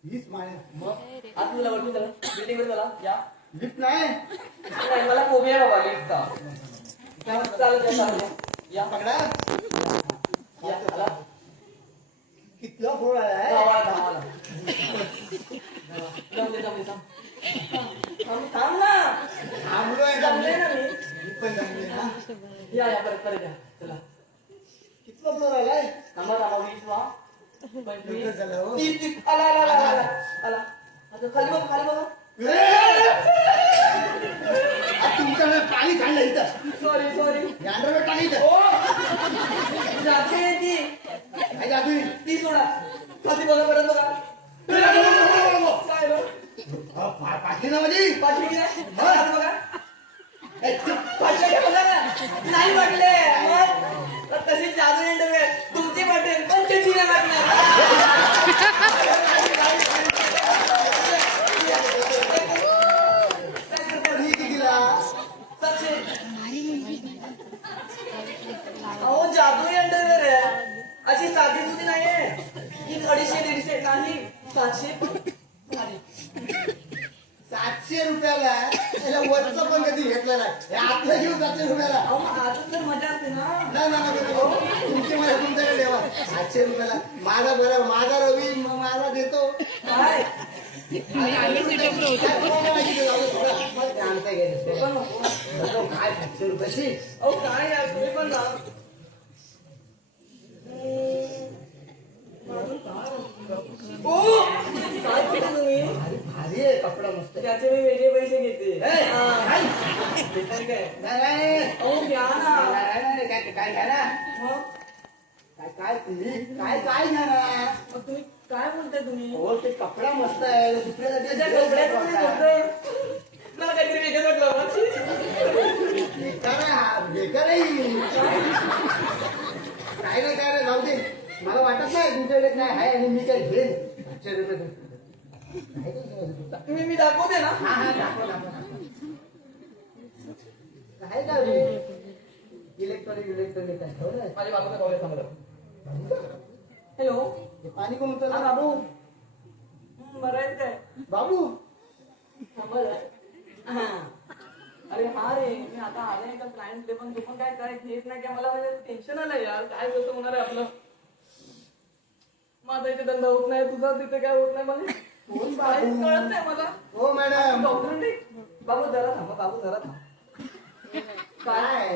20 माळ्या मग आता तुला वाटून चला बिल्डिंग वर चला या लिफ्ट नाही नाही मला फोबिया आहे बाबा लिफ्टचा चालत या पकडा या आला कितला फोड आहे गावाला थांब ना थांबलोय जमले ना मी मी पण जमले ना या परत परत या चला कितला फ्लोर आलाय थांबा 20 वा 25 लवकर चला हो. 30 आला आता खाली बघा तुमच्याकडे पाणी खाल्लं इथं सॉरी अंडरवेट टाकली इथं ओ जाते ती काय जादू ती सोडा खाली बघा परत बघा काय रो पाठी ना माझी पाठली की नाही बघा पाटले का बघा ना नाही पाटले मग तशी जादू एंडरवेअर तुमची पाटेल पण त्याची नाही लागणार कितीला सातशे अहो जादू एंडरवेअर आहे अशी साधी सुधी नाहीये ही 250-150 नाही 700 भारी 700 रुपयाला त्याला वरचं पण कधी घेतलेला आहे आतलं घेऊन 700 रुपयाला अहो अजून तर मजा असते ना नाही तुमची मला तुमच्याकडे ठेवा 700 रुपयाला माझा बरं माझा रवी मग माझा देतो काय काय 700 रुपयाची अहो काय यार तुम्ही पण ना ओ काय केलं तुम्ही भारी आहे कपडा मस्त त्याचे मी वेगळे पैसे घेते काय? भेटेल काय नाही अहो घ्या ना काय घ्या ना मग काय तुम्ही काय घ्या ना मग तुम्ही काय बोलताय तुम्ही हो ते कपडा मस्त आहे दुसऱ्यासाठी त्याच्या कपड्यात तुम्ही बोलताय मला काहीतरी वेगळं वाटलं बेकार आहे काय नाही जाऊ दे मला वाटत नाही तुमच्याकडे काय आहे आणि मी काय घेईन 500 रुपये मी दाखवते ना हा दाखव काय का इलेक्ट्रॉनिक आहे हो ना माझ्या बाबूचा कॉलेज थांबलं हॅलो हे पाणी कोण हा उचललं बाबू बरं आहे काय बाबू बरं हा अरे हा रे मी आता आले एका क्लायंटकडे पण तू पण काय घेत नाही की मला म्हणजे टेन्शन आलं यार काय कसं होणार आहे आपलं माझा इथे धंदा होत नाही तुझा तिथे काय होत नाही मला कोण काही बाबू कळत नाही मला हो मॅडम डॉक्टर बाबू जरा थांबा बाबू जरा थांब काय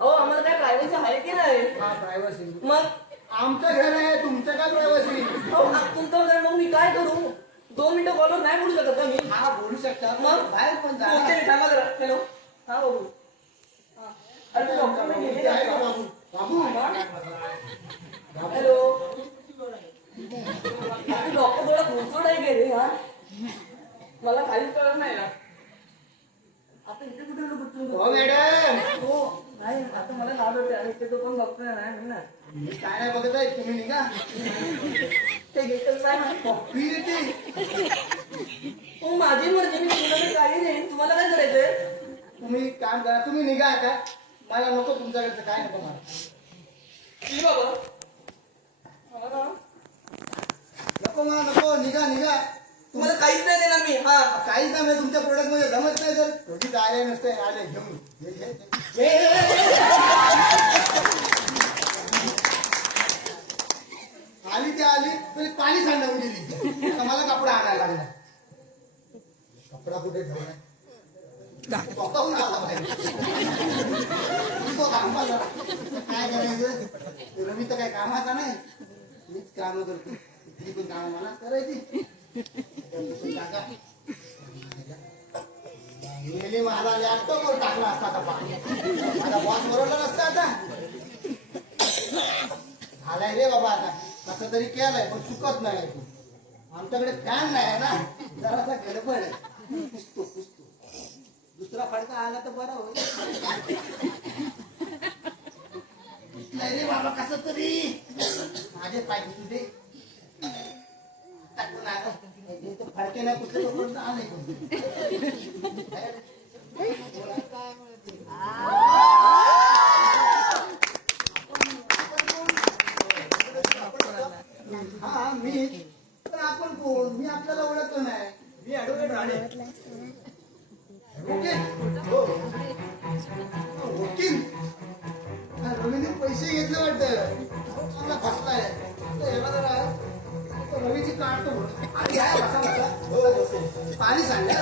अहो आम्हाला काय प्रायव्हसी आहे की नाही हा प्रायव्हसी मग आमचं घर आहे तुमचं काय प्रायव्हसी अहो तुमचं घर मग मी काय करू 2 मिनिटं कॉलवर नाही बोलू शकत का मी हा बोलू शकता मग बाहेर पण जा बोलते मी, थांबा जरा हॅलो हा बाबू हा. अरे तू डॉक्टरकडे गेली आहे का का? बाबू बाबू हॅलो तू डॉक्टर थोडा घुसवड आहे का रे हा मला काहीच कळत नाही यार आता इथे कुठे बघतो हो मॅडम हो नाही आता मला नाव होते आणि इथे तो पण डॉक्टर नाही मी ना मी काय नाही बघत आहे तुम्ही निघा ते घेतच नाही कॉफी देते हो माझी मर्जी मी तुला काही काही नाही तुम्हाला काय करायचंय तुम्ही काम करा तुम्ही निघा आता मला नको तुमच्याकडचं काय नको मला की बाबा मला ना नको मला नको निघा तुम्हाला काहीच नाही देणार मी हा काहीच नाही म्हणजे तुमच्या प्रोडक्ट मध्ये जमत नाही तर थोडी काय नसते आले घेऊन आली ती आली तरी पाणी सांडवून गेली. आता मला कपडा आणायला लागला. कपडा कुठे ठेवलाय? स्वतःहून आला बाहेर. तो कामाला. काय करायचं? रवी तर काय कामाचा नाही. मीच काम करतो. इथली पण काम मला करायची. गेली माझा लॅपटॉपवर टाकला असता आता पाणी. माझा बॉस बरोबर नसता आता. झालाय रे बाबा आता. कसं तरी केलंय पण चुकत नाही तू. आमच्याकडे फॅन नाही ना. जरासा गडबड आहे. पुसतो. दुसरा फडका आला तर बरा होईल. नाही रे बाबा कसं तरी. माझे पाहिजे तुझे. टाकून आला. फडके नाही कुठले लोक आले हा मी पण आपण कोण? मी आपल्याला ओळखतो नाही. मी ऍडव्होकेट राणे. वकील रवीने पैसे घेतले वाटतं. चांगला फसलाय. रवीची काढतो आणि या बसा बसा. पाणी सांगा.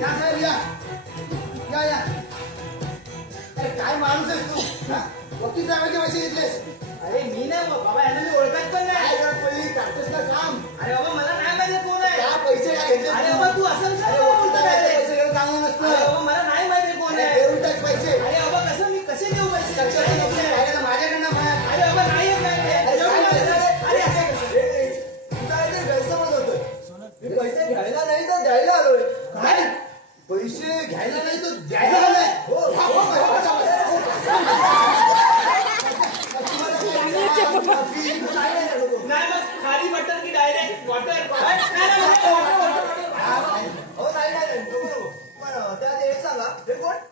या साहेब या. अरे काय माणूस आहेस तू? वकील साहेबांचे पैसे घेतलेस? अरे मी नाही बाबा, यांना मी ओळखत पण नाही. काय करत पहिली काढतोस ना काम? अरे बाबा मला नाही माहिती कोण आहे. त्या पैसे काय घेतले? अरे बाबा तू असं अरे वकील साहेबांचे पैसे घेऊन काम नसतं. अरे बाबा मला नाही माहिती कोण आहे. देऊन टाक पैसे. अरे बाबा कसं मी कसे देऊ पैसे? लक्षात येत नाही. पाहिलं तर माझ्याकडनं माग. अरे बाबा नाही येत नाही. अरे काय माहिती? अरे असं कसं? तुझा काहीतरी गैरसमज होतोय. मी पैसे घ्यायला नाही तर द्यायला आलोय. काय? पैसे घ्यायला नाही तर द्यायला आलोय? नाही मग खाली बटर की डायरेक्ट वॉटर?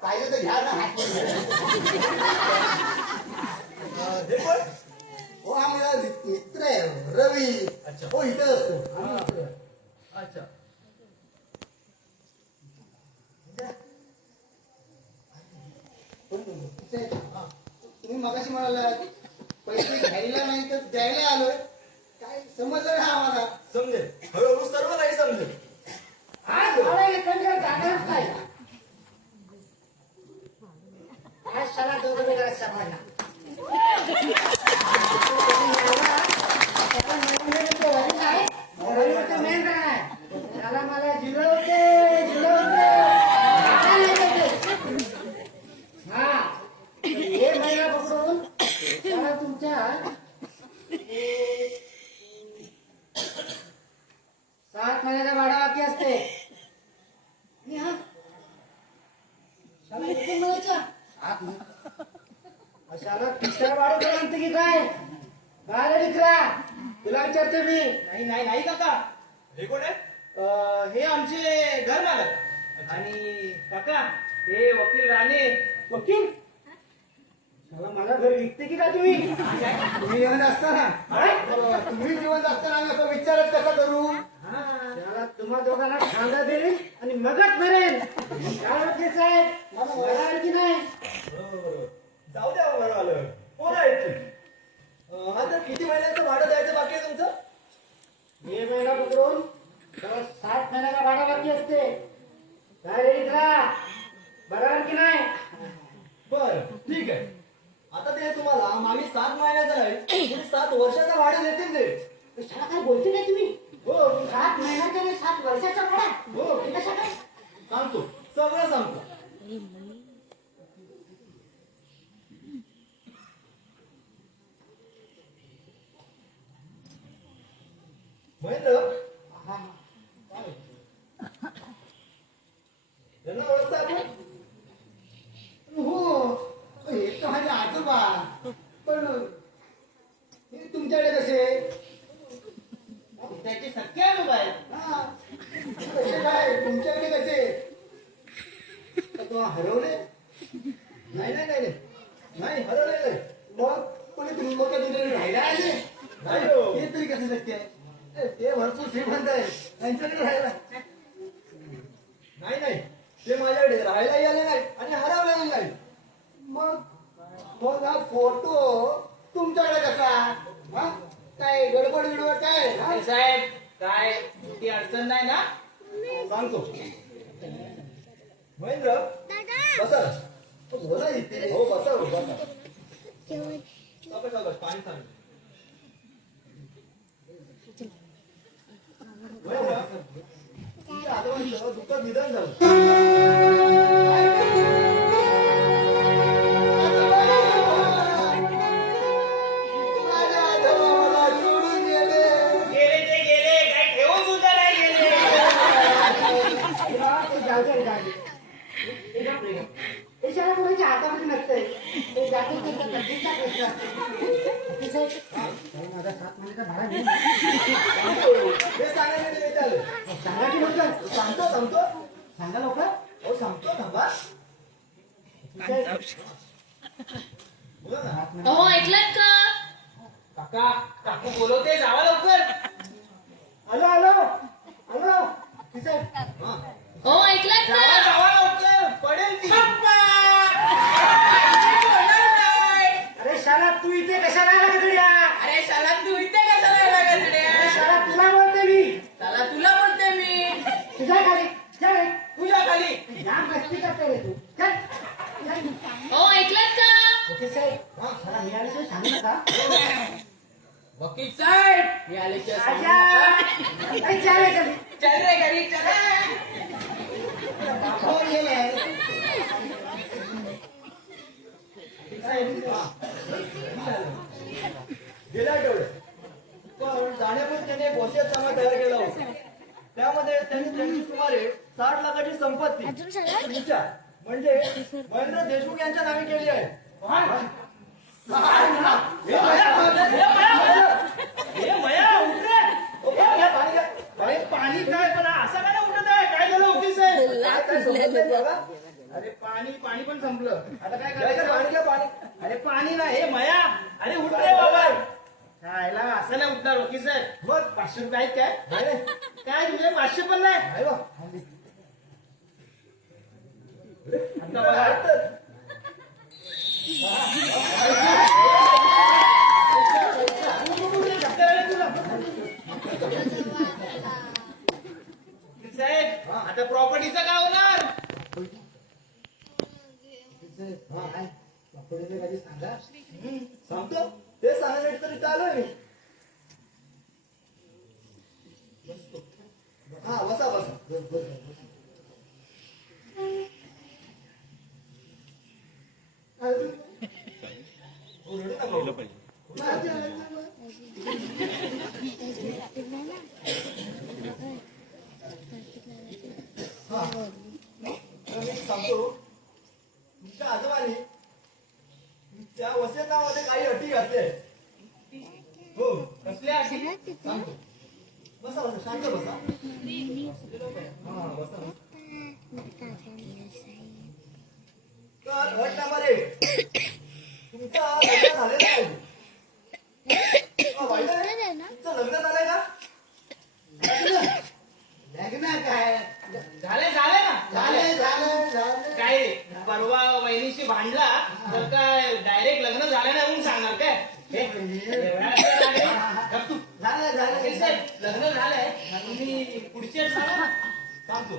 पाहिजे तर घ्या ना हात. हो हा माझा मित्र आहे रवी. हो इथे असतो. अच्छा. तुम्ही मगाशी म्हणाला पैसे घ्यायला नाही तर द्यायला आलोय. काय समजलं ना आम्हाला? समजेल हळूहळू सर्व काही समजेल. सात महिन्याचा भाडा बाकी असते. अशाला तिसऱ्या भाडं म्हणते की काय? काय रे विक्रा? तुला विचारते मी. नाही काका. हे कोण आहे? हे आमचे घर मालक. आणि काका हे वकील राणे. वकील मला घर विकते की काय तुम्ही? तुम्ही जिवंत असताना तुम्ही जिवंत असताना आम्ही असं विचारच कसा करू? त्याला तुम्हा दोघांना खांदा देईल आणि मगच मरेल. काय वकील साहेब मला आणखी नाही. जाऊ द्या बरं आलं. कोण आहे तुम्ही? हा तर किती महिन्याचं भाडं द्यायचं बाकी आहे तुमचं? मे महिना पकडून त्याला 7 महिन्याचा भाडा बाकी असते. काय रे विक्रा? बरं आणखी नाही. बर ठीक आहे. आता ते तुम्हाला आम्ही 7 महिन्याचं नाही 7 वर्षाचं भाडं देतील ते. शाळा काय बोलते नाही तुम्ही? हो 7 महिन्याचा आणि 7 वर्षाचा भाडा. हो हे कसं काय? सांगतो सगळं सांगतो. महेंद्र यांना ओळखता आपण? हो हे तर माझे आजोबा. पण हे तुमच्याकडे कसे? त्याचे सख्खे आजोबा आहेत. हा कसे काय तुमच्याकडे कसे? तो हरवले? नाही हरवले नाही. मग कोणी तुम्ही लोक तुमच्याकडे राहायला आले? नाही हो. हे तरी कसं शक्य आहे? ते भरपूर श्रीमंत आहे त्यांच्याकडे राहायला. नाही ते माझ्याकडे राहायलाही आले नाही आणि हरवलेले नाही. मग मग हा फोटो तुमच्याकडे कसा हा काय गडबड बिडबड काय हा? अरे साहेब काय ती अडचण नाही ना सांगतो महेंद्र बसा बोला इथे हो बसा हो, बसा सावकाश, सावकाश, पाणी सांग महेंद्र तुमच्या आजोबांचं दुःखात निधन झालं माझ्या आजोबा मला सोडून गेले गेले ते गेले काय ठेवून सुद्धा नाही गेले त्याच्याला कोणाच्या हातामध्ये नसतंय ते जातील त्यांचा गरजेचा प्रश्न असतो माझा 7 महिन्याचा भाडा घेऊन हे सांगायला नाही चालेल सांगा की लवकर सांगतो सांगतो सांगा लवकर हो सांगतो थांबा बोला ना हो ऐकलं का काका काकू बोलवते जावा लवकर आलो आलो आलो तिथे हो ऐकलं जावा का जावा लवकर पडेल ती अरे शाला तू इथे कशाला आला गधड्या अरे शाला तू इथे कशाला लागत रे अरे शाला तुला बोलते मी शाला तुला बोलते मी तुझ्या खाली चल रे. तुझ्या खाली जाम मस्ती करते रे तू चल चल. हो ऐकलं का ओके साहेब शाला मिळाल्याशिवाय सांगू नका वकील साहेब मी आल्याशिवाय सांगू आजा नका. अरे चल रे, चल. चल रे घरी चल हो गेलाय गेल्या आठवड्यात पण जाण्यापूर्वी त्याने एक वसियत नामा तयार केला होता त्यामध्ये त्यांनी त्यांची सुमारे 60 लाखाची संपत्ती तुमच्या म्हणजे महेंद्र देशमुख यांच्या नावे केली आहे हे मया उठ रे अरे पाणी काय पण असं काय उठत आहे काय झालं वकील साहेब अरे पाणी पाणी पण संपलं आता काय करायचं पाणी अरे पाणी ना हे मया अरे उठ रे बाबा खायला असं नाही उठणार वकील साहेब बघ 500 रुपये आहेत काय काय तुझे 500 पण नाही आता बघा. साहेब आता प्रॉपर्टीचं काय होणार सांगतो ते सांगण्यासाठी तरी चालू आहे हा बसा बसा सांगतो तुमच्या आजोबाने त्या वसियतामध्ये काही अटी घातल्या हो कसल्या अटी सांगतो बसा बसा शांत बसा हा बसा तर अट नंबर 1 तुमचा लग्न झालेलं पाहिजे वाईट आहे? तुमचं लग्न झालंय का लग्न काय झाले झाले ना झालं झालं झालं काय परवा वहिनीशी भांडला तर काय डायरेक्ट लग्न झालं नाही म्हणून सांगणार काय हे, एवढा वेळ लागेल? गप तू. झालं वकील झालं साहेब, लग्न झालंय तुम्ही पुढची अट सांगा ना सांगतो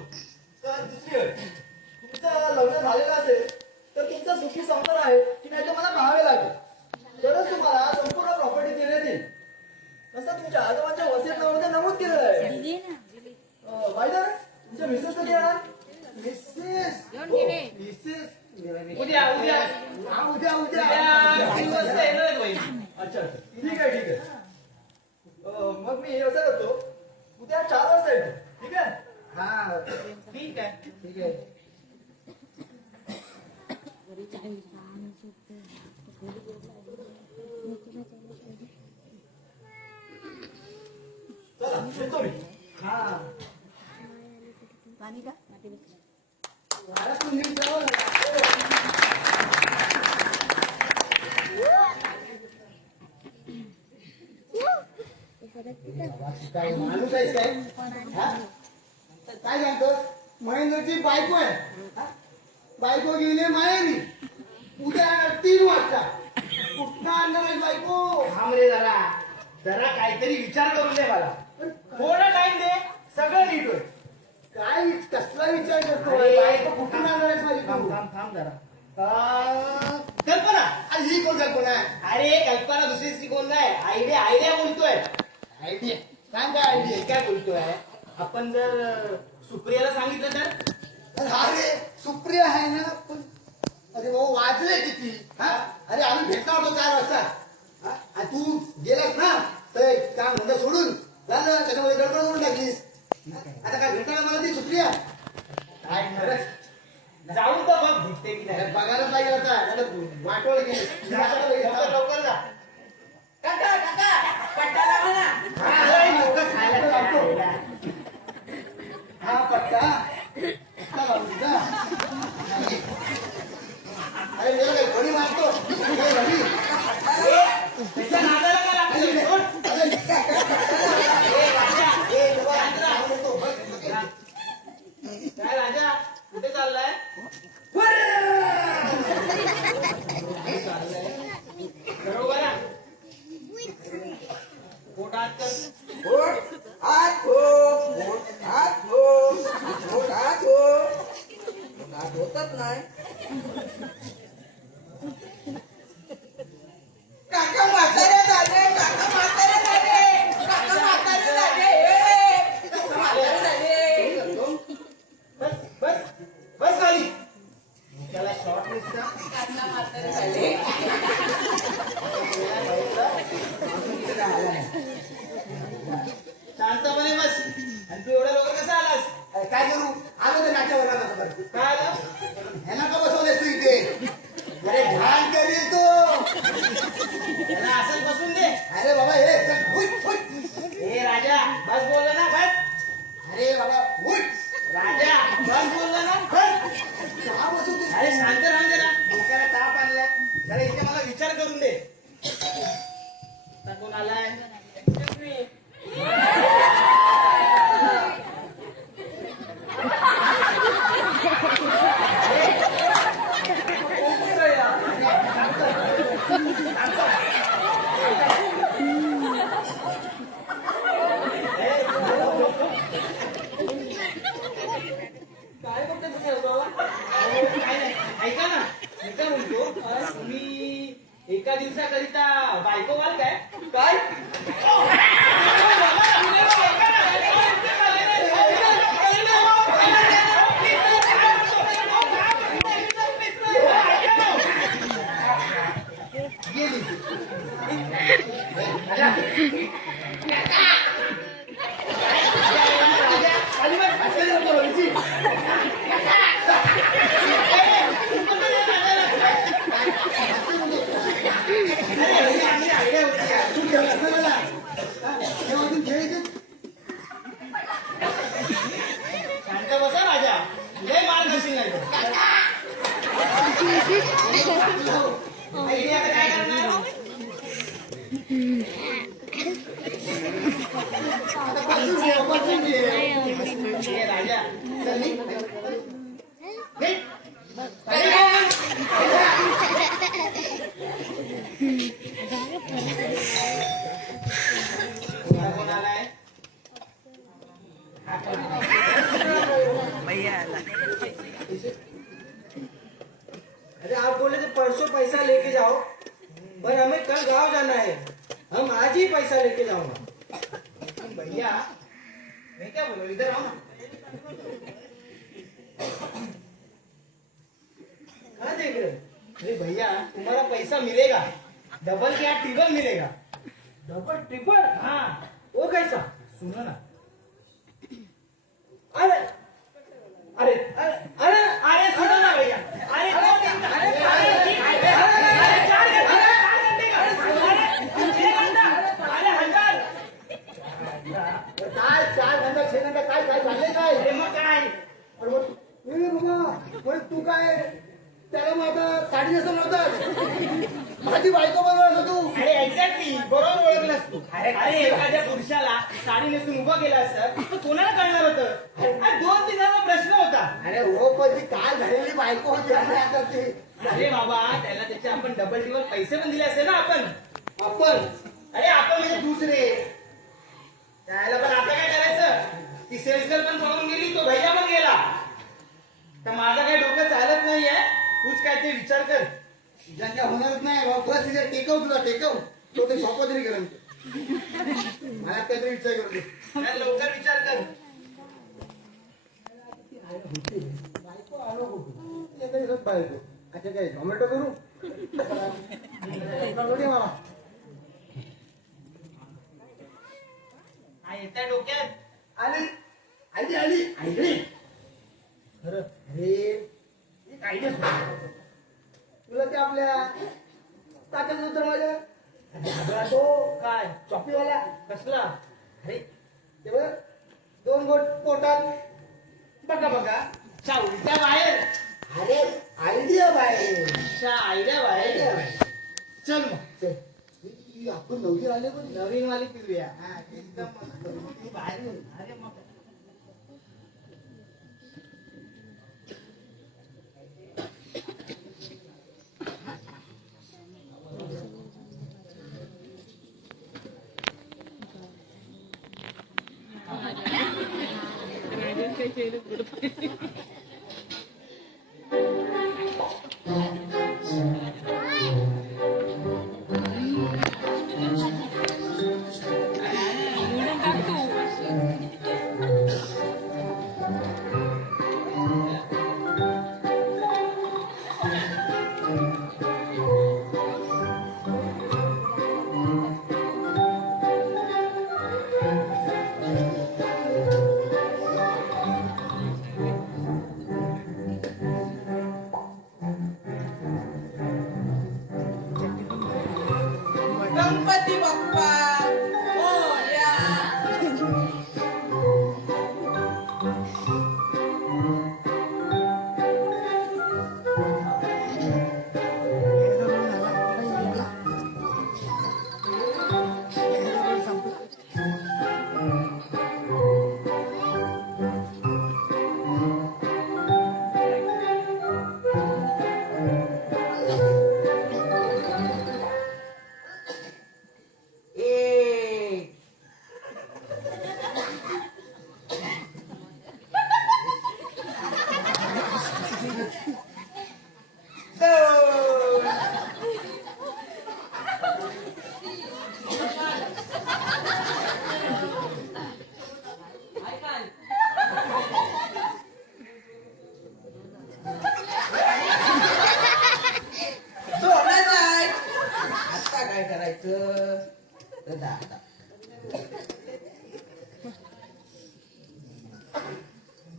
तर दुसरी अट तुमचं लग्न झालेलं असेल तर तुमचा सुखी संसार आहे की नाही ते मला पाहावे लागेल तरच तुम्हाला संपूर्ण प्रॉपर्टी देण्यात येईल तसं तुमच्या आजोबांच्या वसियतनाम्यामध्ये नमूद केलेलं आहे वाईदर तुमच्या मिसेस कधी येणार मिसेस मिसेस उद्या उद्या हा उद्या उद्या उद्या 3 वाजता येणार आहेत वहिनी अच्छा अच्छा ठीक आहे ठीक आहे मग मी असं करतो उद्या 4 वाजता येतो ठीक आहे हा ठीक आहे ठीक आहे चला येतो मी हा पाणी का आता तुम्ही जाऊ नका. काय माणूस आहेस काय हा? काय सांगतो महेंद्रची बायको आहे हा? बायको गेली माहेरी उद्या येणार 3 वाजता. कुठं आणणार आहेस बायको? थांब रे जरा जरा काहीतरी विचार करून दे मला थोडा टाइम दे सगळं नीट होईल. काय कसला विचार करतो अरे, बायको कुठून आणणार आहेस माझी थांब तू? थांब थांब जरा कल्पना. आणि ही कोण कल्पना आहे? अरे कल्पना दुसरीची कोण नाही आयडिया आयडिया बोलतोय. आयडिया सांग काय आयडिया? काय बोलतोय आपण जर सुप्रियाला सांगितलं तर अरे सुप्रिया आहे ना पण अरे भाऊ वाजले किती हा? अरे आम्ही भेटणार होतो 4 वाजता हा? आणि तू गेलास ना तर काम धंदा सोडून झालं त्याच्यामध्ये गडबड करून टाकलीस. आता काय भेटणार मला ती सुप्रिया? काय खरंच जाऊन तर बघ भेटते की नाही. अरे बघायलाच लागेल आता वाटवलं गेली लवकर लवकर जा. काका काका पट्टाला म्हणा. लय लोकं खायला खायला. हा पट्टा पट्टा लावून दिला. अरे मेरा काही घडी मारतो हे घडी. त्याच्या नादाला का लागतोय? सोड. अरे ए, राजा. ए, बाबा, आवाज येतो. बघ, बघ. काय राजा कुठे चाललाय? बरोबर आहे. पोट हात कर. पोट हात हो, पोट हात हो, पोट हात हो. पोट हात होतच नाही. काका म्हातारे झाले, काका म्हातारे झाले, काका म्हातारे झाले, ए, काका म्हातारे झाले. बस बस बस खाली. त्याला शॉर्ट लिस्ट काका म्हातारे झाले. शांतपणे बस. आणि तू एवढ्या लवकर कसा आलास? अरे काय करू आलो ते नाट्यावर आला. काय आलं? ह्याला का बसवलेस तू इथे? अरे घाण करील तो. त्याला असंच बसून दे. अरे बाबा हे चल, उठ, उठ. ए राजा बस बोलला ना बस. अरे बाबा उठ. राजा बस बोलला ना बस. चहा बसवतेस. अरे शांत राहा जरा. डोक्याला ताप आणलाय. जरा इथे मला विचार करून दे. आता कोण आलाय? काय बघता तुम्ही बाबा? काय नाही. ऐका ना मी काय म्हणतो तुम्ही एका दिवसाकरिता बायको व्हाल काय? काय गेली. तू खेळलास ना मला? हा? तेव्हा अजून खेळायचं? शांत बसा राजा. लय मार खाशील नाही तर. आईने आता काय करणार? आता बसून घे, बसून घे. ए राजा चल निघ. निघ. कोण आलाय? अरे आप बोले थे परसों पैसा लेके जाओ, पर हमें कल गांव जाना है. हम आज ही पैसा लेके जाऊंगा. भैया मैं क्या बोलूं इधर आओ ना. हाँ देख रहे हो? अरे भैया तुम्हारा पैसा मिलेगा डबल या ट्रिपल मिलेगा. डबल ट्रिपल हाँ वो कैसा? सुनो ना. अरे अरे अरे अरे अरे सुनो ना भैया. अरे दो दिन का. अरे तीन घंटे का. अरे 4 घंटे का. 4 घंटे का. अरे 6 घंटा. अरे 1000. काय 4 घंटा 6 घंटा काय काय झाले काय? अरे मग काय? अरे मग ए बाबा पण तू काय त्याला मग आता साडी नेसवलं नव्हतं माझी बायको बनवलं तू. अरे एक्झॅक्टली बरोबर ओळखलं असतो. अरे एखाद्या पुरुषाला साडी नेसून उभं केलं असतं तर कोणाला कळणार होतं? अरे 2-3 प्रश्न होता. अरे हो पण ती काल झालेली बायको होती आणि आता ते अरे बाबा त्याला त्याचे आपण डबल टिबल पैसे पण दिले असते ना आपण. आपण आपण म्हणजे दुसरे त्याला. पण आता काय करायचं? ती सेल्सगर्ल पण पळून गेली, तो भैया पण गेला. तर माझं काही डोकं चालत नाहीये. तूच काय ते विचार कर. ज्यांच्या होणारच नाही बाबा, बस तिथे टेकव तुला टेकव. तो ते सोपं तरी करेन. मला काहीतरी विचार करू दे. काय लवकर विचार कर. बायको आलो होतो ते काही दिवसात बायको. अच्छा काय झोमॅटो करू मामा. हा येत्या डोक्यात. आली आली आली आली खरं अरे एक आयडिया तुला ते आपल्या तात्याचं उत्तर माझ्या तो काय चॉपीवाला कसला? अरे ते बघ 2 गोट पोटात बघा बघा उलट्या बाहेर. अरे आयडिया बाहेर आयडिया बाहेर. चल मग चल. ही आपण नवरी आले पण नवीन वाली पिऊया. हा एकदम मस्त. तू बाहेर ये. अरे मग गणपती बाप्पा मोरया. आता काय करायचं?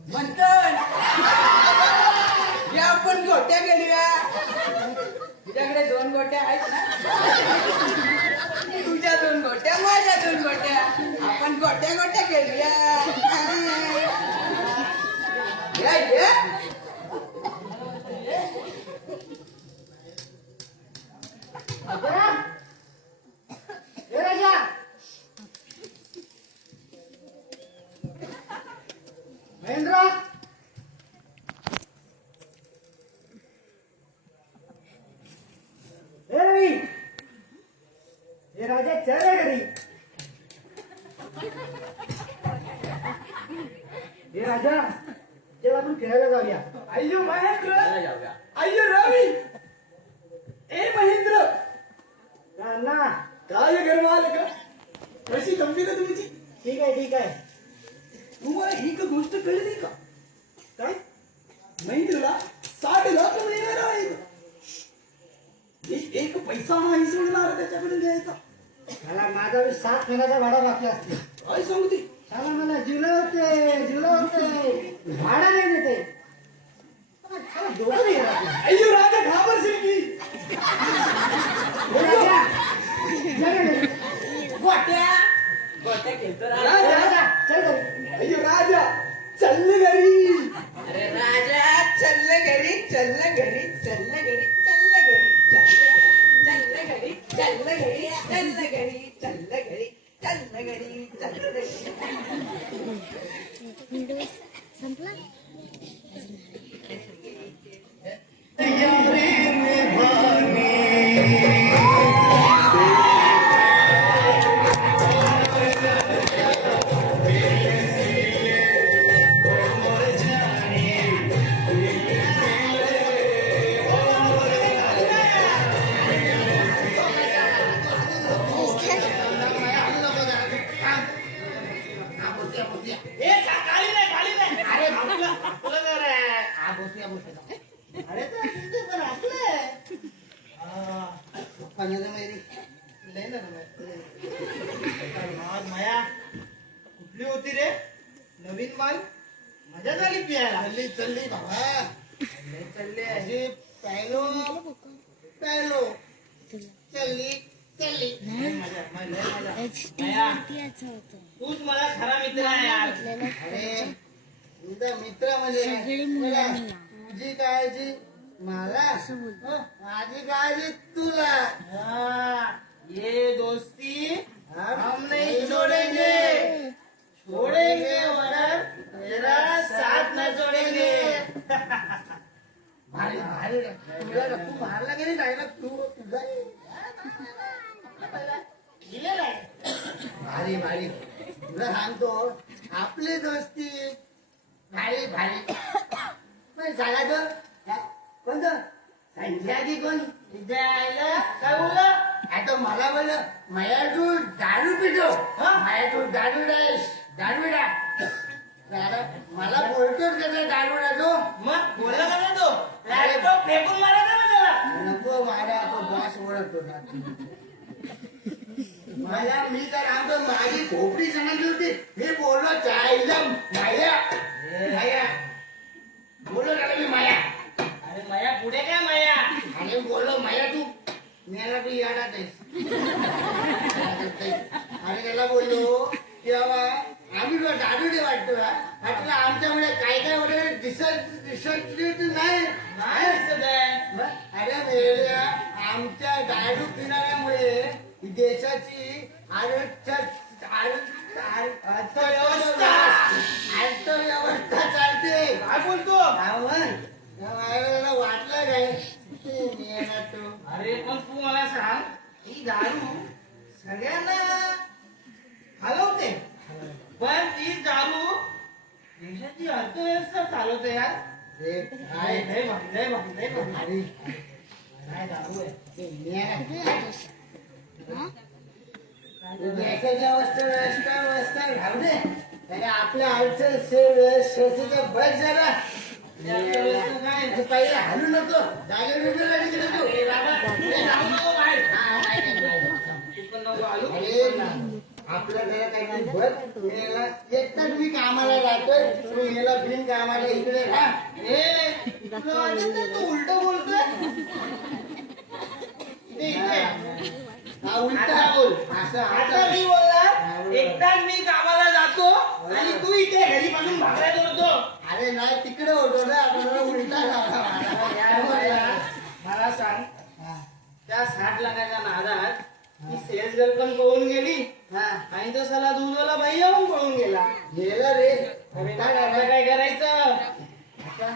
म्हणतोय या आपण गोट्या गेल्या. तुझ्याकडे 2 गोट्या आहेत ना? तुझ्या 2 गोट्या माझ्या 2 गोट्या. आपण गोट्या गोट्या गेल्या. ए राजा महेंद्र ए रवी हे राजा चल रे घरी. हे राजा चल आपण खेळायला जाऊया. अय्यो महेंद्र. अय्यो रवी. ए महेंद्र. ना काय घर आलं का? कशी गंभीर आहे तुमची? ठीक आहे ठीक आहे. तुम्हाला ही का गोष्ट कळली का? काय महेंद्रला 60 लाख मिळणार आहे. एक पैसा नाही सोडणार त्याच्याकडे घ्यायचा. मला माझा 7 महिन्याचा भाडा बाकी असते. काय सांगते? त्याला मला जुलवते भाडा नाही देते. दोघं नाही राहत. अय्यो राजा घाबरशील की. हे राजा चल रे. गोट्या गोट्या खेळतो ए राजा. राजा चल घरी. अय्यो राजा चल घरी. अरे राजा चल घरी चल घरी चल घरी चल घरी चल घरी चल घरी चल घरी चल घरी चल घरी असल्या मोठ्या अरे तर तुमचं पण असलंय लय ना माया कुठली होती रे नवीन माल मजा झाली पियाला चल्ली बाबा चालले अशी प्यायलो प्यायलो चल्ली चल्ली मजा माया तूच मला खरा मित्र आहे यार अरे तुझा मित्र म्हणजे बघा, तुझी काळजी मला हं, माझी काळजी तुला ये दोस्ती हम हम नहीं छोड़ेंगे छोड़ेंगे मगर तेरा साथ न छोड़ेंगे भारी भारी तुला तू मारला की नाही डायलॉग तू तुझा दिलेला आहे भारी भारी तुला सांगतो आपली दोस्ती भारी भारी पण झाला तर कोणतं संजय आधी कोण द्यायला काय बोलला आता मला बोललं माया तू दारू पितो माया तू दारू दारूडा मला बोलतोच का दारूडा तो मग बोलला का नाही तो लॅपटॉप फेकून मारायचा ना त्याला नको माझा तो बॉस ओळखतो ना मला मी तर आमचं माझी खोपडी समजली होती मी बोललो चायला माया माया बोललो त्याला मी माया अरे माया पुढे काय माया आणि बोललो माया तू मेला तू याडात आहेस आणि त्याला बोललो तेव्हा आम्ही तुला दारूडे वाटतो वाटलं आमच्यामुळे काय काय वगैरे दिसत नाही नाही दिसत आहे अरे मेल्या आमच्या दारू पिणाऱ्यामुळे देशाची अर्थव्यवस्था चालते काय बोलतो वाटलं काय मेला तो अरे पण तू मला सांग ही दारू सगळ्यांना हलवते पण ती दारू देशाची अर्थव्यवस्था चालवते यार रे काय लय भारी, लय भारी, लय भारी. भारी काय दारू आहे देशाच्या व्यवस्था घालू दे त्याने आपल्या आयुष्याचं बस जरा काय पहिले हलू नको जागेवर उभे राहिली गेलो तू ए बाबा, ए जाऊ नको बाहेर. हा, नाही. तू पण नको आलू. अरे आपल्या घरात काहीतरी बघ याला एकटाच मी कामाला जातोय तू याला बिन कामाला इकडे राहा ए, तुला वाटत नाही तू उलटं बोलतोय इथे, इथे. हा उलटा आता बोल. असं आता मी बोलला एकदाच मी कामाला जातो आणि तू इथे घरी बसून भाकऱ्या करतो अरे नाही तिकडे होतो ना आपल्याला उलटा झाला. मला सांग त्या 60 लाखाच्या नादात ती सेल्स गर्ल पण पळून गेली हा आणि तो सला दूधवाला भैया पण पळून गेला गेलं रे अरे काय आता काय करायचं आता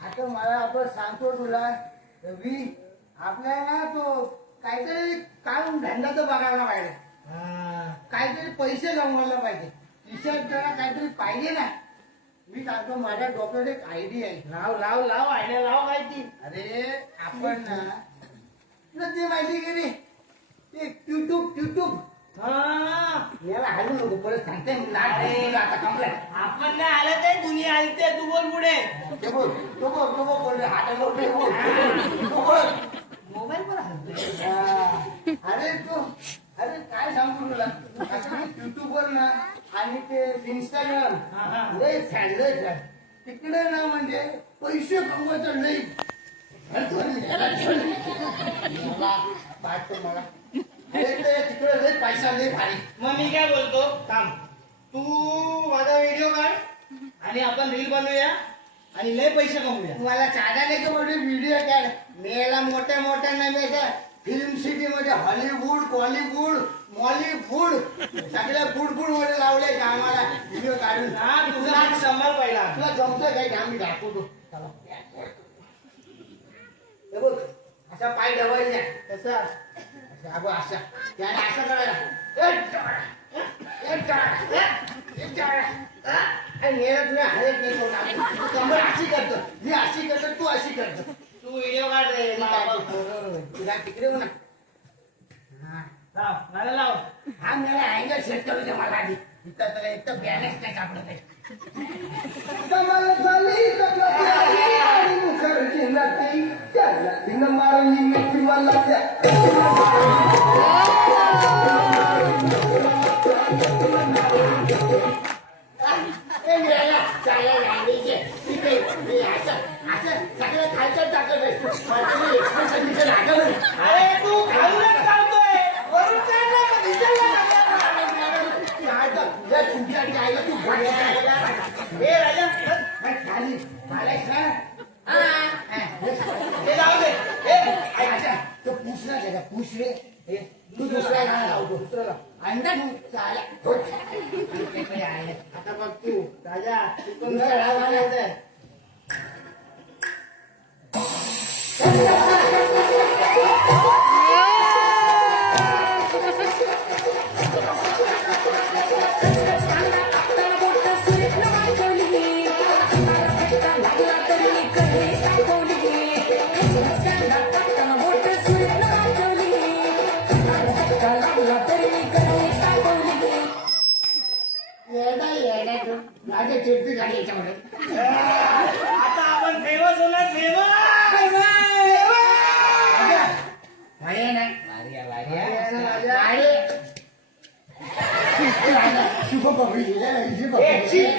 आता मला आपण सांगतो तुला रवी आपल्याला तो काहीतरी काम धंदा तर बघायला पाहिजे काहीतरी पैसे लावून पाहिजे खिशात जरा काहीतरी पाहिजे ना मी सांगतो माझ्या डोक्यात एक आयडिया आहे लाव लाव लाव आयडिया लाव काय ती अरे आपण ना तुला ते माहिती की नाही ते युट्यूब याला हलू नको परत सांगते आता कंप्लेंट आपण नाही आलं ते दुनिया आली ते तू बोल पुढे तो बोल हाता बोल मोबाईल पण हलतोय अरे काय सांगतो तुला युट्यूबवर ना आणि ते इंस्टाग्राम लय फॅन तिकडे ना म्हणजे पैसे कमवायचं नाही मला अरे ते तिकडे लय पैसा लय भारी मग मी काय बोलतो थांब तू माझा व्हिडिओ काढ आणि आपण रील बनवूया आणि लय पैसे कमवूया मला चालले की मोठे व्हिडिओ काढ मेला मोठ्या नाही फिल्म सिटी मध्ये हॉलिवूड कॉलिवूड मॉलिवूड सगळ्या बुड मध्ये लावले का आम्हाला व्हिडिओ काढून हा तुझा संभाळ पहिला तुला जमतं काय आम्ही दाखवतो चला. हे बघ असा पाय ठेवायचा कसा अगो असा त्याने असं करायला आणि मेला तुला हरत नाही कोण कंबर अशी करतो मी अशी करतो तू अशी करतो तू व्हिडिओ काढ रे मला बघ. तुला तिकडे म्हणा लाव मला लाव हा मला अँगल सेट करू दे मला आधी इथं तर एक तर बॅलन्स नाही सापडत आहे कमाल झाली कमलाची आली आणि मुखर्जी नाती त्याला तिनं मारली मिठी मला अरे तू घालूनच चालतोय वरून काय नाही का दिसायला हे राजा खाली हे जाऊ दे हे तो पुसला त्याचा पुस रे तू दुसरा गाणं लावतो दुसरा अंडा आता बघ तू राजा तू कोणता राग आणायचा माझ्या चिडती झाली याच्यामध्ये आता आपण फेमस होणार फेमस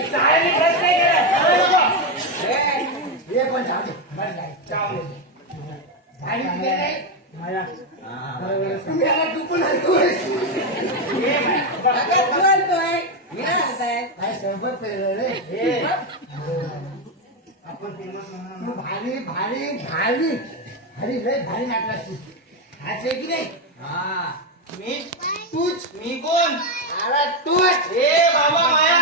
चाळणी प्रश्न हे पण चालतो तुम्ही याला चुकून ऐकूय काय स्वयंपाक केलं रे आपण फेमस होणार तू भारी भारी भारी भारी लय भारी नाटला तू आज की नाही मी तूच मी कोण अरे तूच ए बाबा माया